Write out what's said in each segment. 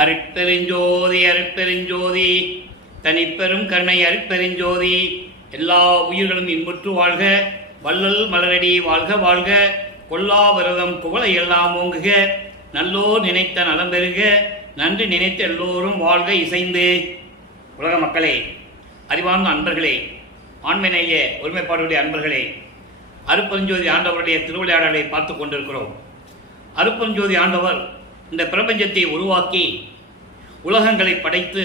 அருட்பெருஞ்சோதி அருட்பெருஞ்சோதி தனிப்பெரும் கருணை அருட்பெருஞ்சோதி. எல்லா உயிர்களும் இன்புற்று வாழ்க, வள்ளல் மலரடி வாழ்க வாழ்க, கொல்லா விரதம் புகழை எல்லாம் ஓங்குக, நல்லோர் நினைத்த நலம் பெறுக, நன்றி நினைத்த எல்லோரும் வாழ்க இசைந்து. உலக மக்களே, அறிவார்ந்த அன்பர்களே, ஆண்மைநேய ஒருமைப்பாடுடைய அன்பர்களே, அருட்பெருஞ்சோதி ஆண்டவருடைய திருவிளையாடலை பார்த்து கொண்டிருக்கிறோம். அருட்பெருஞ்சோதி ஆண்டவர் இந்த பிரபஞ்சத்தை உருவாக்கி உலகங்களை படைத்து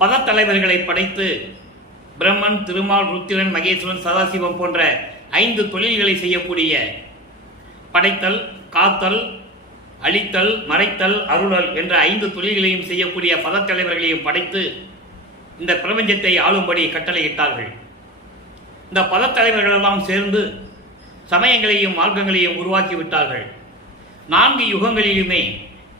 பதத்தலைவர்களை படைத்து பிரம்மன், திருமால், ருத்திரன், மகேஸ்வரன், சதாசிவம் போன்ற 5 தொழில்களை செய்யக்கூடிய படைத்தல், காத்தல், அழித்தல், மறைத்தல், அருளல் என்ற 5 தொழில்களையும் செய்யக்கூடிய பதத்தலைவர்களையும் படைத்து இந்த பிரபஞ்சத்தை ஆளும்படி கட்டளையிட்டார்கள். இந்த பதத்தலைவர்களெல்லாம் சேர்ந்து சமயங்களையும் மார்க்கங்களையும் உருவாக்கிவிட்டார்கள். 4 யுகங்களிலுமே,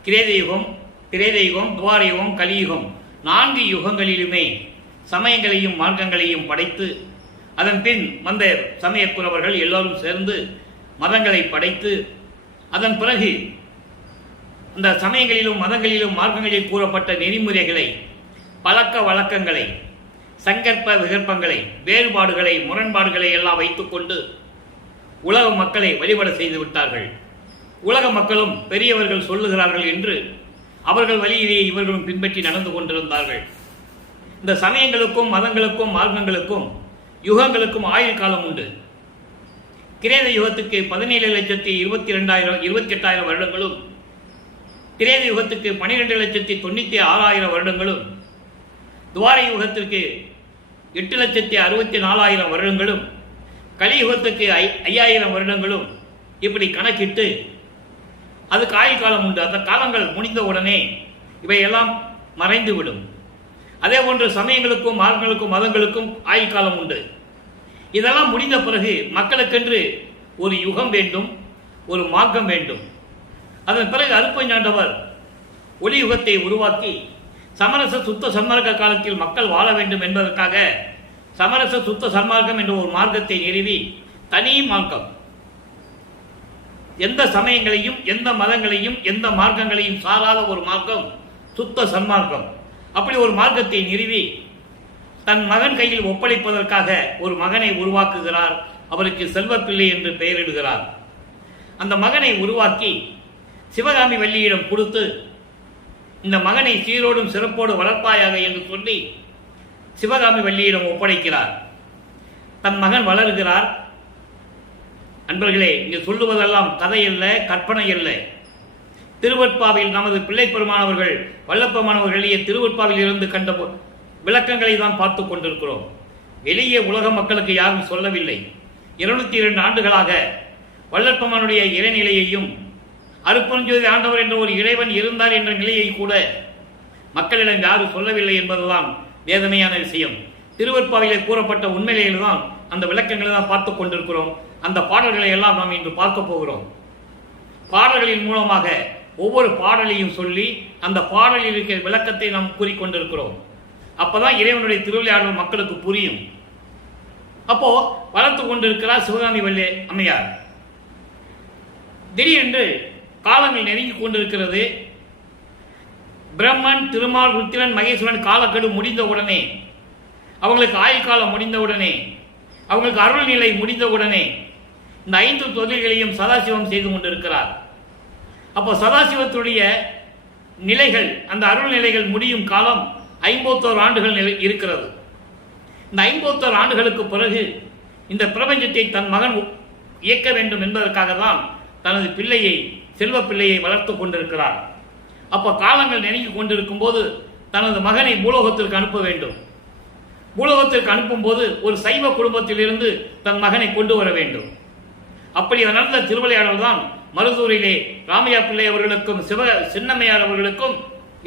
கிரேத யுகம், திரேத யுகம், துவார யுகம், கலியுகம், 4 யுகங்களிலுமே சமயங்களையும் மார்க்கங்களையும் படைத்து அதன் பின் வந்த சமயக்குறவர்கள் எல்லோரும் சேர்ந்து மதங்களை படைத்து அதன் பிறகு அந்த சமயங்களிலும் மதங்களிலும் மார்க்கங்களில் கூறப்பட்ட நெறிமுறைகளை, பழக்க வழக்கங்களை, சங்கற்ப விகற்பங்களை, வேறுபாடுகளை, முரண்பாடுகளை எல்லாம் வைத்துக்கொண்டு உலக மக்களை வழிபட செய்து விட்டார்கள். உலக மக்களும் பெரியவர்கள் சொல்லுகிறார்கள் என்று அவர்கள் வழியிலேயே இவர்களும் பின்பற்றி நடந்து கொண்டிருந்தார்கள். இந்த சமயங்களுக்கும் மதங்களுக்கும் மார்க்கங்களுக்கும் யுகங்களுக்கும் ஆயுள் காலம் உண்டு. கிரேத யுகத்துக்கு 17,22,28,000 வருடங்களும், கிரேத யுகத்துக்கு 12,96,000 வருடங்களும், துவார யுகத்திற்கு 8,64,000 வருடங்களும், கலியுகத்துக்கு 5,000 வருடங்களும், இப்படி கணக்கிட்டு அதுக்கு ஆயுள் காலம் உண்டு. அந்த காலங்கள் முடிந்தவுடனே இவையெல்லாம் மறைந்துவிடும். அதே போன்று சமயங்களுக்கும் மார்க்கங்களுக்கும் மதங்களுக்கும் ஆயுள் காலம் உண்டு. இதெல்லாம் முடிந்த பிறகு மக்களுக்கென்று ஒரு யுகம் வேண்டும், ஒரு மார்க்கம் வேண்டும். அதன் பிறகு அருட்பெருஞ்சாண்டவர் ஒளி யுகத்தை உருவாக்கி சமரச சுத்த சன்மார்க்க காலத்தில் மக்கள் வாழ வேண்டும் என்பதற்காக சமரச சுத்த சன்மார்க்கம் என்ற ஒரு மார்க்கத்தை நிறுவி, தனி மார்க்கம், எந்த சமயங்களையும் எந்த மதங்களையும் எந்த மார்க்கங்களையும் சாராத ஒரு மார்க்கம் சுத்த சன்மார்க்கம். அப்படி ஒரு மார்க்கத்தை நிறுவி தன் மகன் கையில் ஒப்படைப்பதற்காக ஒரு மகனை உருவாக்குகிறார். அவருக்கு செல்வப்பிள்ளை என்று பெயரிடுகிறார். அந்த மகனை உருவாக்கி சிவகாமி வள்ளியிடம் கொடுத்து, இந்த மகனை சீரோடும் சிறப்போடு வளர்ப்பாயாக என்று சொல்லி சிவகாமி வள்ளியிடம் ஒப்படைக்கிறார். தன் மகன் வளர்கிறார். அன்பர்களே, இங்கே சொல்லுவதெல்லாம் கதையல்ல, கற்பனை அல்ல. திருவற்பாவில் நமது பிள்ளை பெருமானவர்கள், வல்லப்பமானவர்கள் எழுதிய திருவற்பாவில் இருந்து கண்ட விளக்கங்களை தான் பார்த்து கொண்டிருக்கிறோம். வெளியே உலக மக்களுக்கு யாரும் சொல்லவில்லை. 202 ஆண்டுகளாக வல்லப்பமானுடைய இறைநிலையையும் அருட்பெருஞ்சோதி ஆண்டவர் என்ற ஒரு இறைவன் இருந்தார் என்ற நிலையை கூட மக்களிடம் யாரும் சொல்லவில்லை என்பதுதான் வேதனையான விஷயம். திருவற்பாவிலே கூறப்பட்ட உண்மையிலே தான் அந்த விளக்கங்களை தான் பார்த்து கொண்டிருக்கிறோம். அந்த பாடல்களை எல்லாம் நாம் இன்று பார்க்க போகிறோம். பாடல்களின் மூலமாக ஒவ்வொரு பாடலையும் சொல்லி அந்த பாடலில் இருக்கிற விளக்கத்தை நாம் கூறிக்கொண்டிருக்கிறோம். அப்பதான் இறைவனுடைய திருவிளையாடல் மக்களுக்கு புரியும். அப்போ வளர்த்து கொண்டிருக்கிறார் சிவகாமி வள்ளி அம்மையார். திடீரென்று காலங்கள் நெருங்கி கொண்டிருக்கிறது. பிரம்மன், திருமால், ருத்திரன், மகேஸ்வரன் காலக்கெடு முடிந்தவுடனே, அவங்களுக்கு ஆயுள் காலம் முடிந்தவுடனே, அவங்களுக்கு அருள் நிலை முடிந்தவுடனே இந்த 5 தொழில்களையும் சதாசிவம் செய்து கொண்டிருக்கிறார். அப்போ சதாசிவத்துடைய நிலைகள், அந்த அருள் நிலைகள் முடியும் காலம் 51 ஆண்டுகள் இருக்கிறது. இந்த 51 ஆண்டுகளுக்கு பிறகு இந்த பிரபஞ்சத்தை தன் மகன் இயக்க வேண்டும் என்பதற்காக தான் தனது பிள்ளையை, செல்வ பிள்ளையை வளர்த்து கொண்டிருக்கிறார். அப்போ காலங்கள் நெருங்கி கொண்டிருக்கும் போது தனது மகனை பூலோகத்திற்கு அனுப்ப வேண்டும். பூலோகத்திற்கு அனுப்பும் போது ஒரு சைவ குடும்பத்திலிருந்து தன் மகனை கொண்டு வர வேண்டும். அப்படி நடந்த திருவிளையாடல் தான் மருதூரிலே ராமையா பிள்ளை அவர்களுக்கும் சின்னம்மையார் அவர்களுக்கும்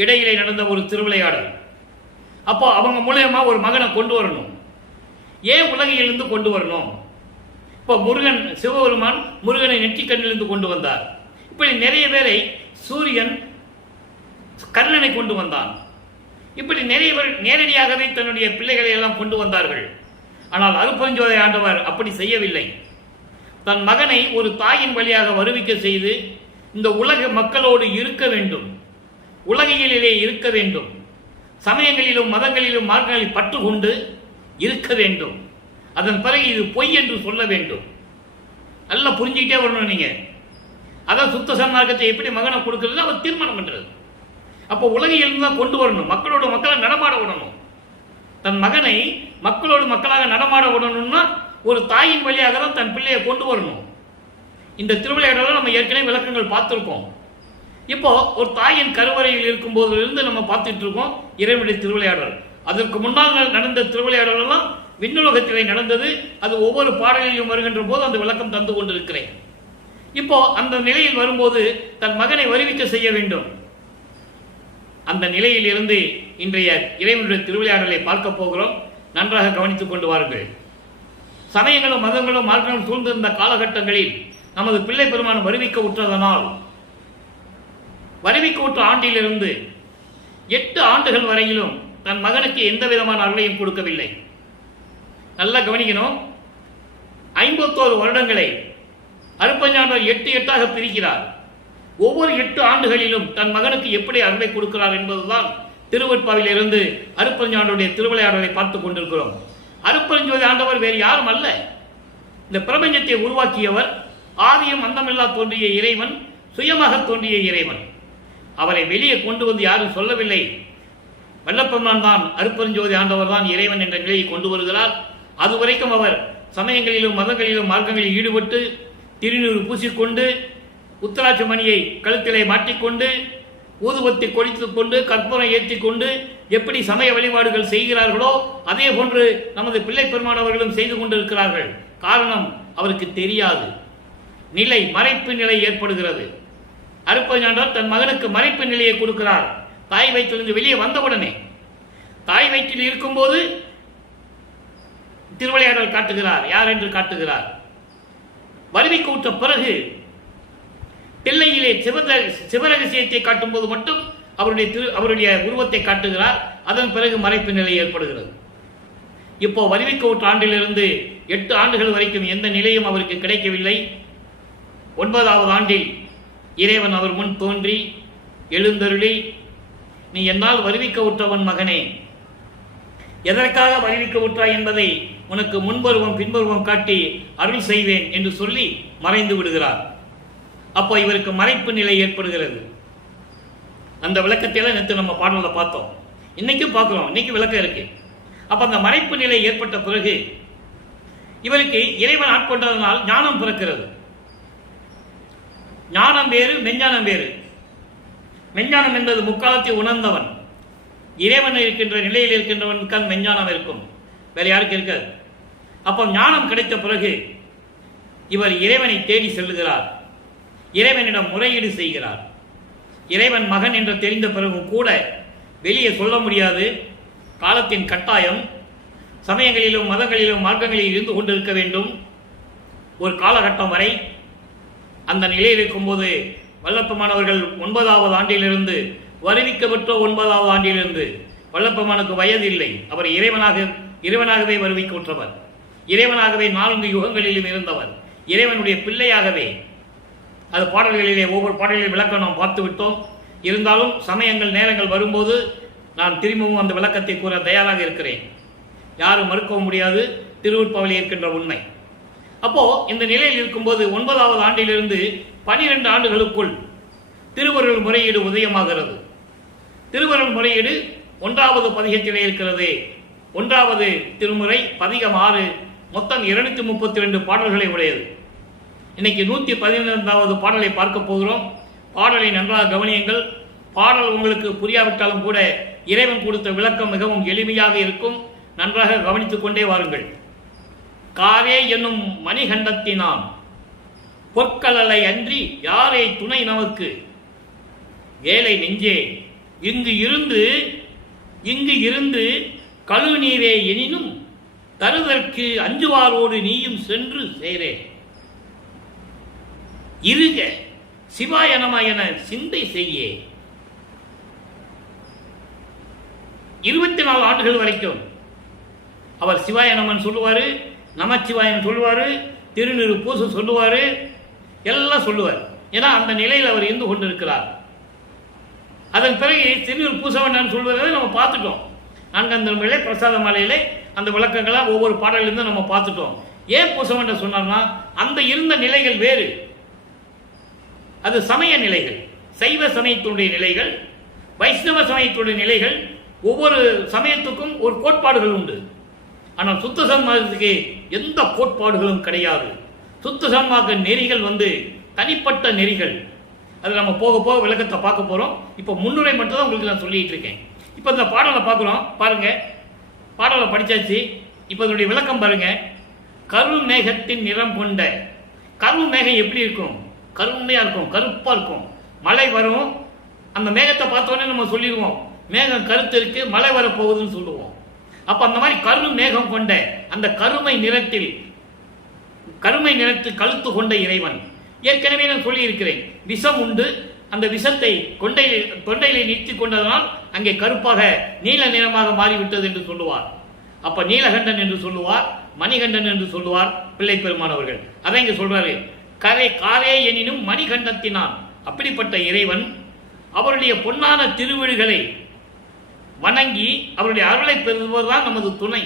இடையிலே நடந்த ஒரு திருவிளையாடல். அப்போ அவங்க மூலமா ஒரு மகனை கொண்டு வரணும். ஏன் உலகிலிருந்து கொண்டு வரணும்? இப்போ முருகன், சிவபெருமான் முருகனை நெற்றிக்கண்ணிலிருந்து கொண்டு வந்தார். இப்படி நிறைய பேரை சூரியன் கர்ணனை கொண்டு வந்தான். இப்படி நிறைய பேர் நேரடியாகவே தன்னுடைய பிள்ளைகளை எல்லாம் கொண்டு வந்தார்கள். ஆனால் அருட்பெருஞ்சோதி ஆண்டவர் அப்படி செய்யவில்லை. தன் மகனை ஒரு தாயின் வழியாக வருவிக்க செய்து இந்த உலக மக்களோடு இருக்க வேண்டும், உலகியலிலே இருக்க வேண்டும். சமயங்களிலும் மதங்களிலும் மார்க்கங்களில் பற்று கொண்டு இருக்க வேண்டும். அதன் பிறகு இது பொய் என்று சொல்ல வேண்டும். நல்லா புரிஞ்சுக்கிட்டே வரணும். நீங்க அதான் சுத்த சன்மார்க்கத்தை எப்படி மகனை கொடுக்கறது, அவர் தீர்மானம் பண்றது. அப்போ உலகியல் தான் கொண்டு வரணும். மக்களோட மக்களை நடமாட விடணும். தன் மகனை மக்களோடு மக்களாக நடமாட விடணும்னா ஒரு தாயின் வழியாக தான் தன் பிள்ளையை கொண்டு வரணும். இந்த திருவிளையாடல நம்ம ஏற்கனவே விளக்கங்கள் பார்த்துருக்கோம். இப்போ ஒரு தாயின் கருவறையில் இருக்கும் போதிலிருந்து நம்ம பார்த்துட்டு இருக்கோம் இறைவனுடைய திருவிளையாடல். அதற்கு முன்னால் நடந்த திருவிளையாடல் எல்லாம் விண்ணுலகத்திலே நடந்தது. அது ஒவ்வொரு பாடலிலும் வருகின்ற போது அந்த விளக்கம் தந்து கொண்டிருக்கிறேன். இப்போ அந்த நிலையில் வரும்போது தன் மகனை வருவிக்க செய்ய வேண்டும். அந்த நிலையில் இருந்து இன்றைய இறைவனுடைய திருவிளையாடலை பார்க்க போகிறோம். நன்றாக கவனித்துக் கொண்டு வாருங்கள். சமயங்களும் மதங்களும் மார்க்கங்களும் சூழ்ந்திருந்த காலகட்டங்களில் நமது பிள்ளை பெருமான் வருவிக்க உற்றதனால் வருவிக்க உற்ற ஆண்டிலிருந்து 8 ஆண்டுகள் வரையிலும் தன் மகனுக்கு எந்த விதமான அருளையும் கொடுக்கவில்லை. நல்லா கவனிக்கணும். 51 வருடங்களை அருட்பஞ்சாண்டவர் 8 பிரிக்கிறார். ஒவ்வொரு 8 ஆண்டுகளிலும் தன் மகனுக்கு எப்படி அருளை கொடுக்கிறார் என்பதுதான் திருவெட்பாவிலிருந்து அருட்பஞ்சாண்டவருடைய திருவிளையாடலை பார்த்துக் கொண்டிருக்கிறோம். அருட்பெருஞ்சோதி ஆண்டவர் வேறு யாரும் அல்ல. இந்த பிரபஞ்சத்தை உருவாக்கியவர், ஆதியும் அந்தமில்லா தோன்றிய இறைவன், சுயமாக தோன்றிய இறைவன். அவரை வெளியே கொண்டு வந்து யாரும் சொல்லவில்லை. வல்லப்பெருமான் தான் அருட்பெருஞ்சோதி ஆண்டவர் தான் இறைவன் என்ற நிலையை கொண்டு வருகிறார். அதுவரைக்கும் அவர் சமயங்களிலும் மதங்களிலும் மார்க்கங்களில் ஈடுபட்டு திருநீறு பூசிக்கொண்டு உத்தராட்ச மணியை கழுத்திலே மாட்டிக்கொண்டு ஊதுபத்தி கொளித்துக் கொண்டு கற்பூரம் ஏற்றிக் கொண்டு எப்படி சமய வழிபாடுகள் செய்கிறார்களோ அதே போன்று நமது பிள்ளை பெருமானவர்களும் செய்து கொண்டிருக்கிறார்கள். காரணம், அவருக்கு தெரியாது. நிலை, மறைப்பு நிலை ஏற்படுகிறது. அருட்பஞ்சாண்டவர் தன் மகனுக்கு மறைப்பு நிலையை கொடுக்கிறார். தாய் வயிற்றிலிருந்து வெளியே வந்தவுடனே, தாய் வயிற்றில் இருக்கும்போது திருவிளையாடல் காட்டுகிறார். யார் என்று காட்டுகிறார். வருவிக்க உற்ற பிறகு பிள்ளையிலே சிவரகசியத்தை காட்டும் போது மட்டும் அவருடைய உருவத்தை காட்டுகிறார். அதன் பிறகு மறைப்பு நிலை ஏற்படுகிறது. இப்போ வருவிக்க உற்ற ஆண்டிலிருந்து 8 ஆண்டுகள் வரைக்கும் எந்த நிலையும் அவருக்கு கிடைக்கவில்லை. 9வது ஆண்டில் இறைவன் அவர் முன் தோன்றி எழுந்தருளி, நீ என்னால் வருவிக்க உற்றவன் மகனே, எதற்காக வருவிக்க உற்றாய் என்பதை உனக்கு முன்பருவம் பின்பருவம் காட்டி அருள் செய்வேன் என்று சொல்லி மறைந்து விடுகிறார். அப்போ இவருக்கு மறைப்பு நிலை ஏற்படுகிறது. அந்த விளக்கத்தையெல்லாம் நேற்று நம்ம பாடலில் பார்த்தோம். இன்னைக்கும் பார்க்கிறோம். இன்னைக்கு விளக்கம் இருக்கு. அப்ப அந்த மறைப்பு நிலை ஏற்பட்ட பிறகு இவருக்கு இறைவன் ஆட்கொண்டதனால் ஞானம் பிறக்கிறது. ஞானம் வேறு, மெஞ்ஞானம் வேறு. மெஞ்ஞானம் என்பது முக்காலத்தை உணர்ந்தவன், இறைவன் இருக்கின்ற நிலையில் இருக்கின்றவனுக்கு மெஞ்ஞானம் இருக்கும், வேற யாருக்கு இருக்காது. அப்போ ஞானம் கிடைத்த பிறகு இவர் இறைவனை தேடி செல்லுகிறார். இறைவனிடம் முறையீடு செய்கிறார். இறைவன் மகன் என்று தெரிந்த பிறகும் கூட வெளியே சொல்ல முடியாது. காலத்தின் கட்டாயம். சமயங்களிலும் மதங்களிலும் மார்க்கங்களில் இருந்து கொண்டிருக்க வேண்டும் ஒரு காலகட்டம் வரை. அந்த நிலையில் இருக்கும்போது வல்லப்பெருமானவர்கள் 9வது ஆண்டிலிருந்து, வருவிக்கப்பட்ட 9வது ஆண்டிலிருந்து, வல்லப்பெருமானுக்கு வயது இல்லை. அவர் இறைவனாகவே வருவிக்க உற்றவர், இறைவனாகவே 4 யுகங்களிலும் இருந்தவர், இறைவனுடைய பிள்ளையாகவே. அது பாடல்களிலே ஒவ்வொரு பாடலிலும் விளக்கம் நாம் பார்த்து விட்டோம். இருந்தாலும் சமயங்கள் நேரங்கள் வரும்போது நான் திரும்பவும் அந்த விளக்கத்தை கூற தயாராக இருக்கிறேன். யாரும் மறுக்கவும் முடியாது. திருவெட்பாவில் இருக்கின்ற உண்மை. அப்போ இந்த நிலையில் இருக்கும்போது 9வது ஆண்டிலிருந்து 12 ஆண்டுகளுக்குள் திருவருள் முறையீடு உதயமாகிறது. திருவருள் முறையீடு 1வது பதிகத்திலே இருக்கிறது. 1வது திருமுறை பதிகம் 6, மொத்தம் 232 பாடல்களை உடையது. இன்னைக்கு 115வது பாடலை பார்க்க போகிறோம். பாடலை நன்றாக கவனியுங்கள். பாடல் உங்களுக்கு புரியாவிட்டாலும் கூட இறைவன் கொடுத்த விளக்கம் மிகவும் எளிமையாக இருக்கும். நன்றாக கவனித்துக் கொண்டே வாருங்கள். காரே என்னும் மணிகண்டத்தினான் பொற்களலை அன்றி யாரே துணை நமக்கு, ஏழை நெஞ்சே இங்கு இருந்து கழு நீரே எனினும் தருதற்கு அஞ்சுவாரோடு நீயும் சென்று சேரே, இருக சிவாய நம என சிந்தை செய்யே. 24 ஆண்டுகள் வரைக்கும் அவர் சிவாய நமன் சொல்லுவாரு, நமச்சிவாயன் சொல்லுவாரு, திருநீறு பூச சொல்லுவாரு, எல்லாம் சொல்லுவார். ஏன்னா அந்த நிலையில் அவர் இருந்து கொண்டிருக்கிறார். அதன் பிறகு திருநீர் பூச வேண்டாம்னு சொல்வதை நம்ம பார்த்துட்டோம். நான்காந்தமிழே பிரசாத மாலையிலே அந்த விளக்கங்களாக ஒவ்வொரு பாடலிருந்து நம்ம பார்த்துட்டோம். ஏன் பூச வேண்டாம் சொன்னார்னா, அந்த இருந்த நிலைகள் வேறு. அது சமய நிலைகள், சைவ சமயத்தினுடைய நிலைகள், வைஷ்ணவ சமயத்துடைய நிலைகள். ஒவ்வொரு சமயத்துக்கும் ஒரு கோட்பாடுகள் உண்டு. ஆனால் சுத்த சன்மார்க்கத்துக்கு எந்த கோட்பாடுகளும் கிடையாது. சுத்த சன்மார்க்க நெறிகள் தனிப்பட்ட நெறிகள். அது நம்ம போக போக விளக்கத்தை பார்க்க போகிறோம். இப்போ முன்னுரை மட்டும் தான் உங்களுக்கு நான் சொல்லிட்டு இருக்கேன். இப்போ இந்த பாடலை பார்க்குறோம் பாருங்க. பாடலை படித்தாச்சு. இப்போ இதனுடைய விளக்கம் பாருங்க. கருள் மேகத்தின் நிறம் கொண்ட, கருள் மேகம் எப்படி இருக்கும்? கருமையாக இருக்கும், கருப்பாக இருக்கும். மழை வரும், அந்த மேகத்தை பார்த்தோன்னே நம்ம சொல்லிடுவோம் மேகம் கருத்து இருக்கு, மழை வரப்போகுதுன்னு சொல்லுவோம். அப்போ அந்த மாதிரி கரு மேகம் கொண்ட அந்த கருமை நிறத்தில் கழுத்து கொண்ட இறைவன். ஏற்கனவே நான் சொல்லியிருக்கிறேன், விஷம் உண்டு. அந்த விஷத்தை தொண்டையிலே நிறுத்தி கொண்டதனால் அங்கே கருப்பாக நீல நிறமாக மாறிவிட்டது என்று சொல்லுவார். அப்ப நீலகண்டன் என்று சொல்லுவார், மணிகண்டன் என்று சொல்லுவார் பிள்ளை பெருமானவர்கள். அதை இங்க சொல்றாரு, காரே எனினும் மணிகண்டத்தினான். அப்படிப்பட்ட இறைவன் அவருடைய பொன்னான திருவிழிகளை வணங்கி அவருடைய அருளை பெறுவதுதான் நமது துணை.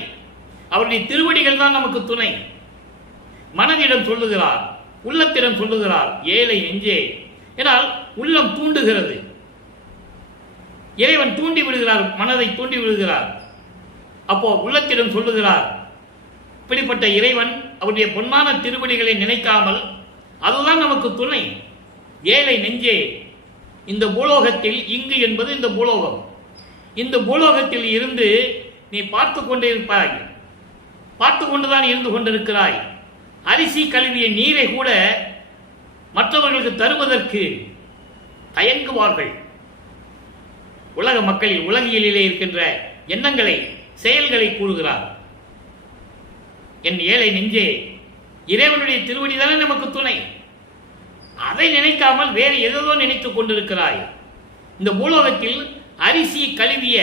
அவருடைய திருவடிகள் தான் நமக்கு துணை. மனதிடம் சொல்லுகிறார், உள்ளத்திடம் சொல்லுகிறார், ஏழை நெஞ்சே. ஏனால் உள்ளம் தூண்டுகிறது. இறைவன் தூண்டி விடுகிறார், மனதை தூண்டி விடுகிறார். அப்போ உள்ளத்திடம் சொல்லுகிறார். இப்படிப்பட்ட இறைவன் அவருடைய பொன்னான திருவடிகளை நினைக்காமல் அதுதான் நமக்கு துணை. ஏழை நெஞ்சே, இந்த பூலோகத்தில், இங்கு என்பது இந்த பூலோகம், இந்த பூலோகத்தில் இருந்து நீ பார்த்து கொண்டே இருப்பாய், பார்த்து கொண்டுதான் இருந்து கொண்டிருக்கிறாய். அரிசி கழுவிய நீரை கூட மற்றவர்களுக்கு தருவதற்கு தயங்குவார்கள். உலக மக்களில், உலகியலிலே இருக்கின்ற எண்ணங்களை, செயல்களை கூறுகிறார். என் ஏழை நெஞ்சே, இறைவனுடைய திருவடிதானே நமக்கு துணை. அதை நினைக்காமல் வேறு ஏதோ நினைத்துக் கொண்டிருக்கிறாய். இந்த பூலோகத்தில் அரிசி கழுவிய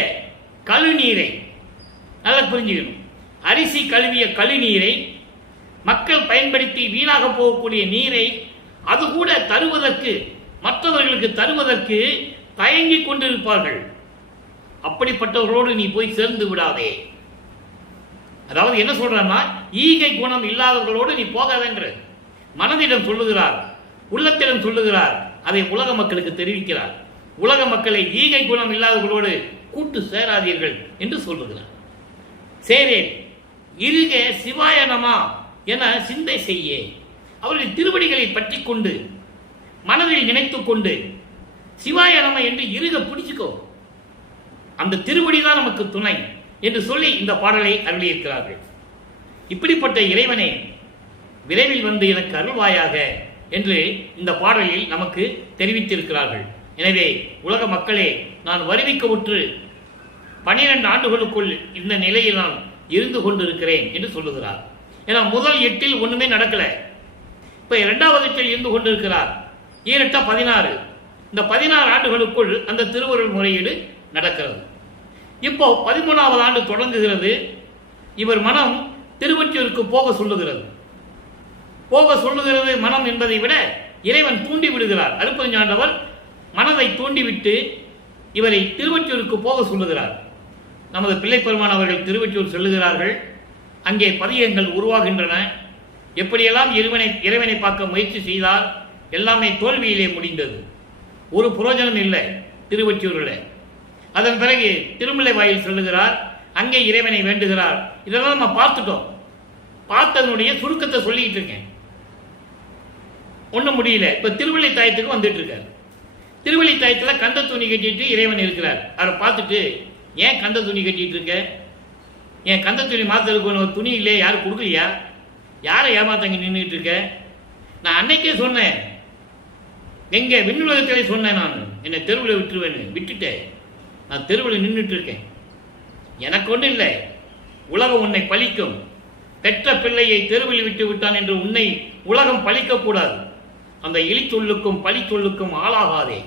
கழுநீரை நல்லா புரிஞ்சுக்கணும். அரிசி கழுவிய கழுநீரை, மக்கள் பயன்படுத்தி வீணாக போகக்கூடிய நீரை, அது கூட தருவதற்கு, மற்றவர்களுக்கு தருவதற்கு தயங்கிக் கொண்டிருப்பார்கள். அப்படிப்பட்டவர்களோடு நீ போய் சேர்ந்து விடாதே. அதாவது என்ன சொல்றான்னா, ஈகை குணம் இல்லாதவர்களோடு நீ போகாதென்று மனதிடம் சொல்லுகிறார், உள்ளத்திடம் சொல்லுகிறார். அதை உலக மக்களுக்கு தெரிவிக்கிறார். உலக மக்களை ஈகை குணம் இல்லாதவர்களோடு கூட்டு சேராதீர்கள் என்று சொல்லுகிறார். சேரேன் இருக சிவாயனமா என சிந்தை செய்ய, அவருடைய திருவடிகளை பற்றி கொண்டு மனதில் நினைத்துக் கொண்டு சிவாயனமா என்று இருக பிடிச்சுக்கோ, அந்த திருவடிதான் நமக்கு துணை என்று சொல்லி இந்த பாடலை அருளியிருக்கிறார்கள். இப்படிப்பட்ட இறைவனை விரைவில் வந்து எனக்கு அருள்வாயாக என்று இந்த பாடலில் நமக்கு தெரிவித்திருக்கிறார்கள். எனவே உலக மக்களே, நான் வருவிக்க உற்று 12 ஆண்டுகளுக்குள் இந்த நிலையில் நான் இருந்து கொண்டிருக்கிறேன் என்று சொல்லுகிறார். ஏன்னா முதல் 8 ஒண்ணுமே நடக்கல. இப்ப 2வது 8 இருந்து கொண்டிருக்கிறார். 7 16. இந்த 16 ஆண்டுகளுக்குள் அந்த திருவருள் முறையீடு நடக்கிறது. இப்போ 13வது ஆண்டு தொடங்குகிறது. இவர் மனம் திருவொற்றியூருக்கு போக சொல்லுகிறது. மனம் என்பதை விட இறைவன் தூண்டி விடுகிறார். அருட்பெருஞ்சாண்டவர் மனதை தூண்டிவிட்டு இவரை திருவொற்றியூருக்கு போக சொல்லுகிறார். நமது பிள்ளை பெருமான் அவர்கள் திருவொற்றியூர் செல்லுகிறார்கள். அங்கே பதியங்கள் உருவாகின்றன. எப்படியெல்லாம் இறைவனை பார்க்க முயற்சி செய்தால் எல்லாமே தோல்வியிலே முடிந்தது. ஒரு புரோஜனம் இல்லை திருவொற்றியூரில். அதன் பிறகு திருமலை வாயில் செல்லுகிறார். அங்கே இறைவனை வேண்டுகிறார். இதெல்லாம் நம்ம பார்த்துட்டோம். பார்த்ததனுடைய சுருக்கத்தை சொல்லிட்டு இருக்கேன். ஒன்றும் முடியல. இப்போ திருவள்ளி தாயத்துக்கு வந்துட்டு இருக்காரு. திருவள்ளி தாயத்தில் கந்த துணி கட்டிட்டு இறைவன் இருக்கிறார். அவரை பார்த்துட்டு, ஏன் கந்த துணி கட்டிட்டு இருக்க? ஏன் கந்த துணி மாத்திருக்கு ஒரு துணி இல்லையே, யாரும் கொடுக்கலையா? யாரை ஏமாத்தங்க நின்றுட்டு இருக்க? நான் அன்னைக்கே சொன்னேன், எங்க விண்ணுலகத்திலே சொன்னேன், நான் என்னை தெருவில் விட்டுருவேன்னு. விட்டுட்டேன். நான் தெருவில் நின்றுட்டு இருக்கேன். எனக்கு ஒன்றும் இல்லை, உலகம் உன்னை பழிக்கும். பெற்ற பிள்ளையை தெருவில் விட்டு விட்டான் என்று உன்னை உலகம் பழிக்கக்கூடாது. அந்த இழிச்சொல்லுக்கும் பழிச்சொல்லுக்கும் ஆளாகாதே.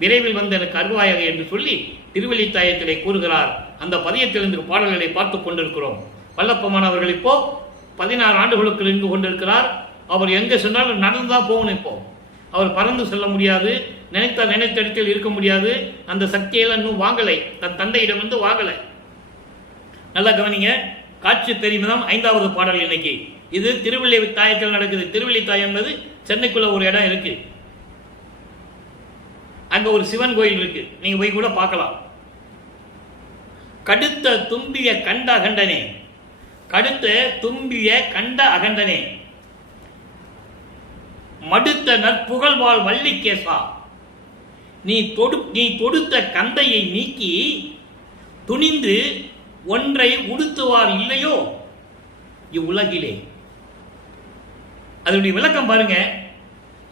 விரைவில் வந்து எனக்கு அருள்வாயாக என்று சொல்லி திருவள்ளித்தாயத்திலே கூறுகிறார். அந்த பதியத்திலிருந்து பாடல்களை பார்த்து கொண்டிருக்கிறோம். வல்லப்பமானவர்கள் இப்போ 16 ஆண்டுகளுக்கு இருந்து கொண்டிருக்கிறார். அவர் எங்கே சொன்னாலும் நடந்துதான் போகணும். இப்போ அவர் பறந்து செல்ல முடியாது, நினைத்த இடத்தில் இருக்க முடியாது. அந்த சக்தியெல்லாம் இன்னும் வாங்கலை, தன் தந்தையிடம் வந்து வாங்கலை. நல்லா கவனிங்க. காட்சி பெருமிதம் 5வது பாடல் இன்னைக்கு. இது திருவள்ளி தாயத்தில் நடக்குது. திருவள்ளி தாயம் என்பது சென்னைக்குள்ள ஒரு இடம் இருக்கு. அங்க ஒரு சிவன் கோயில் இருக்கு, நீங்க போய் கூட பார்க்கலாம். கடுத்த தும்பிய கண்ட அகண்டனே, கடுத்த தும்பிய கண்ட அகண்டனே, மடுத்த நற்புகழ்வாள் வள்ளிக்கேசா, நீ தொடுத்த கந்தையை நீக்கி துணிந்து ஒன்றை உடுத்துவார் இல்லையோ இவ்வுலகிலே. அதனுடைய விளக்கம் பாருங்க.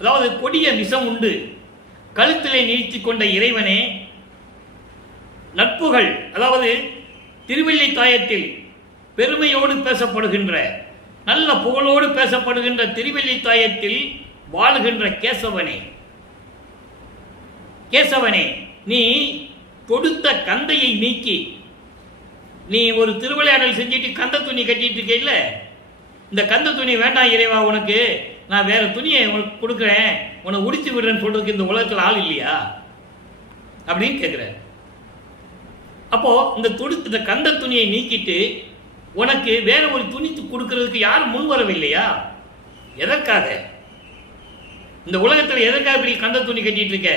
அதாவது கொடிய விஷம் உண்டு கழுத்திலே நீட்டிக் கொண்ட இறைவனே, நட்புகள், அதாவது திருவள்ளி தாயத்தில் பெருமையோடு பேசப்படுகின்ற, நல்ல புகழோடு பேசப்படுகின்ற திருவள்ளி தாயத்தில் வாழ்கின்ற கேசவனே, கேசவனே, நீ கொடுத்த கந்தையை நீக்கி, நீ ஒரு திருவிளையாடல் செஞ்சுட்டு கந்த துணி கட்டிட்டு இருக்க, இந்த கந்த துணி வேண்டாம் இறைவா, உனக்கு நான் வேற துணியை உனக்கு கொடுக்குறேன், உன்னை உடிச்சு விடுறேன்னு சொல்றதுக்கு இந்த உலகத்தில் ஆள் இல்லையா அப்படின்னு கேட்கிறார். அப்போ இந்த கந்த துணியை நீக்கிட்டு உனக்கு வேற ஒரு துணி கொடுக்கிறதுக்கு யாரும் முன் வரவில்லையா? எதற்காக இந்த உலகத்தில் எதற்காக இப்படி கந்த துணி கட்டிட்டு இருக்க?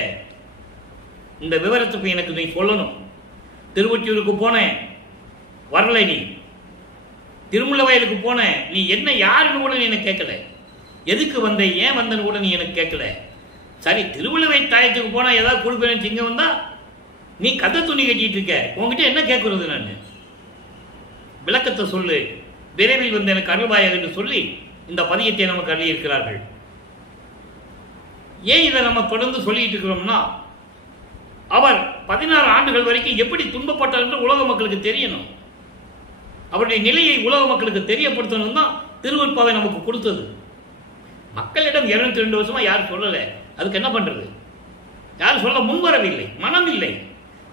இந்த விவரத்துக்கு எனக்கு நீ சொல்லணும். திருவொற்றியூருக்கு போனேன், வரல. நீ திருமுல்ல வயலுக்கு போன, நீ என்ன யாருன்னு கூட நீ எனக்கு கேட்கல. எதுக்கு வந்த, ஏன் வந்தன்னு கூட நீ எனக்கு கேட்கல. சரி, திருவள்ளுவை தாயத்துக்கு போனா ஏதாவது கொடுப்பேன்னு இங்க வந்தா நீ கதை துணி கட்டிட்டு இருக்க, உங்ககிட்ட என்ன கேட்கறது? நான் விளக்கத்தை சொல்லு, விரைவில் வந்து எனக்கு அருள்வாயாக என்று சொல்லி இந்த பதியத்தை நமக்கு அருளியிருக்கிறார்கள். ஏன் இதை நம்ம தொடர்ந்து சொல்லிட்டு இருக்கிறோம்னா, அவர் 16 ஆண்டுகள் வரைக்கும் எப்படி துன்பப்பட்டார் என்று உலக மக்களுக்கு தெரியணும். அவருடைய நிலையை உலக மக்களுக்கு தெரியப்படுத்தணும் தான் திருவருட்பாவை நமக்கு கொடுத்தது. மக்களிடம் 202 வருஷமா யாரும் சொல்லல. அதுக்கு என்ன பண்றது? யாரும் சொல்ல முன்வரவில்லை, மனம் இல்லை.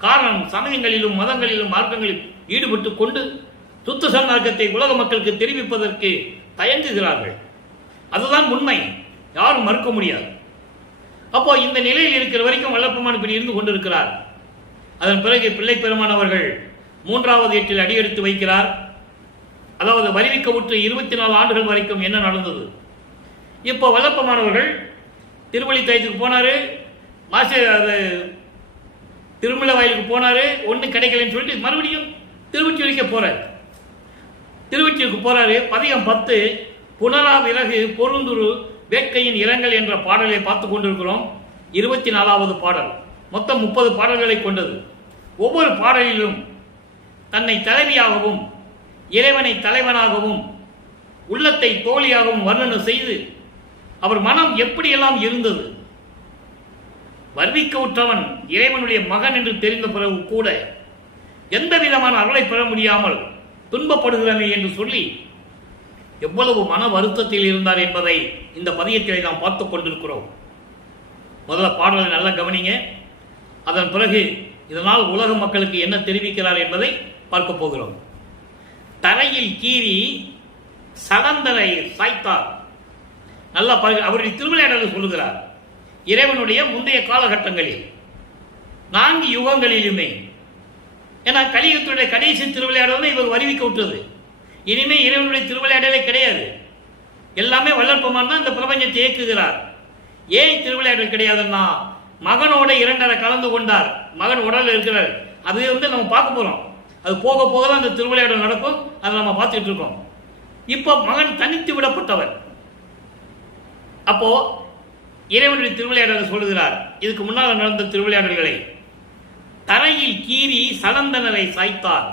காரணம், சமயங்களிலும் மதங்களிலும் மார்க்கங்களில் ஈடுபட்டு கொண்டு சுத்த சன்மார்க்கத்தை உலக மக்களுக்கு தெரிவிப்பதற்கு தயங்குகிறார்கள். அதுதான் உண்மை, யாரும் மறுக்க முடியாது. அப்போ இந்த நிலையில் இருக்கிற வரைக்கும் வல்லப்பெருமான் இப்படி இருந்து கொண்டிருக்கிறார். அதன் பிறகு பிள்ளை பெருமான் அவர்கள் 3வது ஏட்டில் அடியெடுத்து வைக்கிறார். அதாவது வருவிக்க உற்று 24 ஆண்டுகள் வரைக்கும் என்ன நடந்தது. இப்போ வல்லப்பெருமானவர்கள் திருவள்ளி தாயத்துக்கு போனாரு, திருமல வயலுக்கு போனாரு, ஒன்றும் கிடைக்கலன்னு சொல்லிட்டு மறுபடியும் திருவொற்றியூருக்கு போறாரு. திருவொற்றியூருக்கு போறாரு. பதிகம் 10 புனரா விலகு பொருந்துரு வேட்கையின் இரங்கல் என்ற பாடலை பார்த்து கொண்டிருக்கிறோம். 24வது பாடல் மொத்தம் 30 பாடல்களை கொண்டது. ஒவ்வொரு பாடலிலும் தன்னை தலைவியாகவும் இறைவனை தலைவனாகவும் உள்ளத்தை தோழியாகவும் வர்ணனை செய்து அவர் மனம் எப்படியெல்லாம் இருந்தது. வர்ணிக்க உற்றவன் இறைவனுடைய மகன் என்று தெரிந்த பிறகு கூட எந்த விதமான அருளை பெற முடியாமல் துன்பப்படுகிறமே என்று சொல்லி எவ்வளவு மன வருத்தத்தில் இருந்தார் என்பதை இந்த பதியத்தை நாம் பார்த்துக் கொண்டிருக்கிறோம். முதல்ல பாடலை நல்லா கவனிங்க. அதன் பிறகு இதனால் உலக மக்களுக்கு என்ன தெரிவிக்கிறார் என்பதை பார்க்க போகிறோம். தரையில் கீறி சடந்தரை சாய்த்தார். நல்லா அவருடைய திருவிளையாடலை சொல்லுகிறார். இறைவனுடைய முந்தைய காலகட்டங்களில் 4 யுகங்களிலுமே, ஏன்னா கலியுகத்துடைய கடைசி திருவிளையாடல் இவர் வருவிக்க விட்டது. இனிமே இறைவனுடைய திருவிளையாடலே கிடையாது. எல்லாமே வல்லற்பெருமான் தான் இந்த பிரபஞ்சத்தை இயக்குகிறார். ஏன் திருவிளையாடல் கிடையாதுன்னா, மகனோட 2.5 கலந்து கொண்டார். மகன் உடல் இருக்கிறார். அது நம்ம பார்க்க போறோம். அது போக போக தான் அந்த திருவிளையாடல் நடக்கும். அதை நம்ம பார்த்துட்டு இருக்கோம். இப்போ மகன் தனித்து விடப்பட்டவர். அப்போ இறைவனுடைய திருவிளையாடலை சொல்லுகிறார். இதுக்கு முன்னால் நடந்த திருவிளையாடல்களை தரையில் கீறி சலந்தனரை சாய்த்தார்,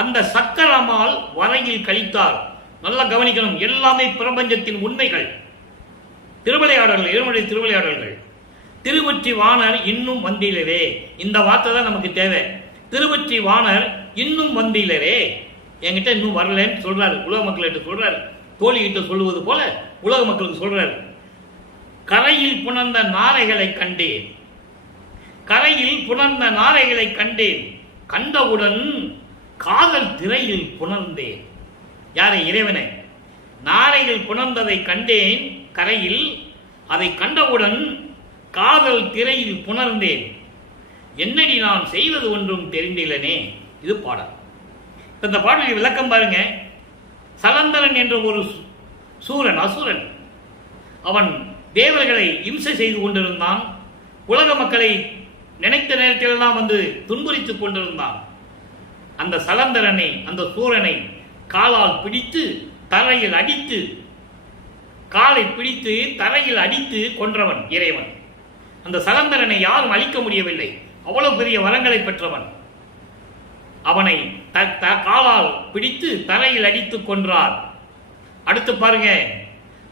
அந்த சக்கரமால் வரையில் கழித்தார். நல்லா கவனிக்கணும், எல்லாமே பிரபஞ்சத்தின் உண்மைகள். திருவிளையாடல்கள், இறைவனுடைய திருவிளையாடல்கள். திருவொற்றி வாணர் இன்னும் வந்திலரே, இந்த வார்த்தை தான் நமக்கு தேவை. திருவொற்றி வாணர் இன்னும் வந்திலரே, என்கிட்ட இன்னும் வரலன்னு சொல்றாரு. உலக மக்கள்கிட்ட சொல்றாரு, தோழிகிட்ட சொல்லுவது போல உலக மக்களுக்கு சொல்றாரு. கரையில் புணர்ந்த நாரைகளை கண்டேன், கரையில் புணர்ந்த நாரைகளை கண்டேன், கண்டவுடன் காதல் திரையில் புணர்ந்தேன். யாரை? இறைவனை. நாரைகள் புணர்ந்ததை கண்டேன் கரையில், அதை கண்டவுடன் காதல் திரையில் புணர்ந்தேன். என்னடி நான் செய்வது ஒன்றும் தெரிந்திலனே. இது பாடல். இந்த பாடலின் விளக்கம் பாருங்க. சலந்தரன் என்ற ஒரு சூரன், அசுரன், அவன் தேவர்களை இம்சை செய்து கொண்டிருந்தான். உலக மக்களை நினைத்த நேரத்திலெல்லாம் வந்து துன்புரித்துக் கொண்டிருந்தான். அந்த சலந்தரனை, அந்த சூரனை காலால் பிடித்து தரையில் அடித்து, காலை பிடித்து தரையில் அடித்து கொன்றவன் இறைவன். அந்த சலந்தரனை யாரும் அழிக்க முடியவில்லை. அவ்வளவு பெரிய வரங்களை பெற்றவன். அவனை காலால் பிடித்து தரையில் அடித்து கொன்றார். அடுத்து பாருங்க,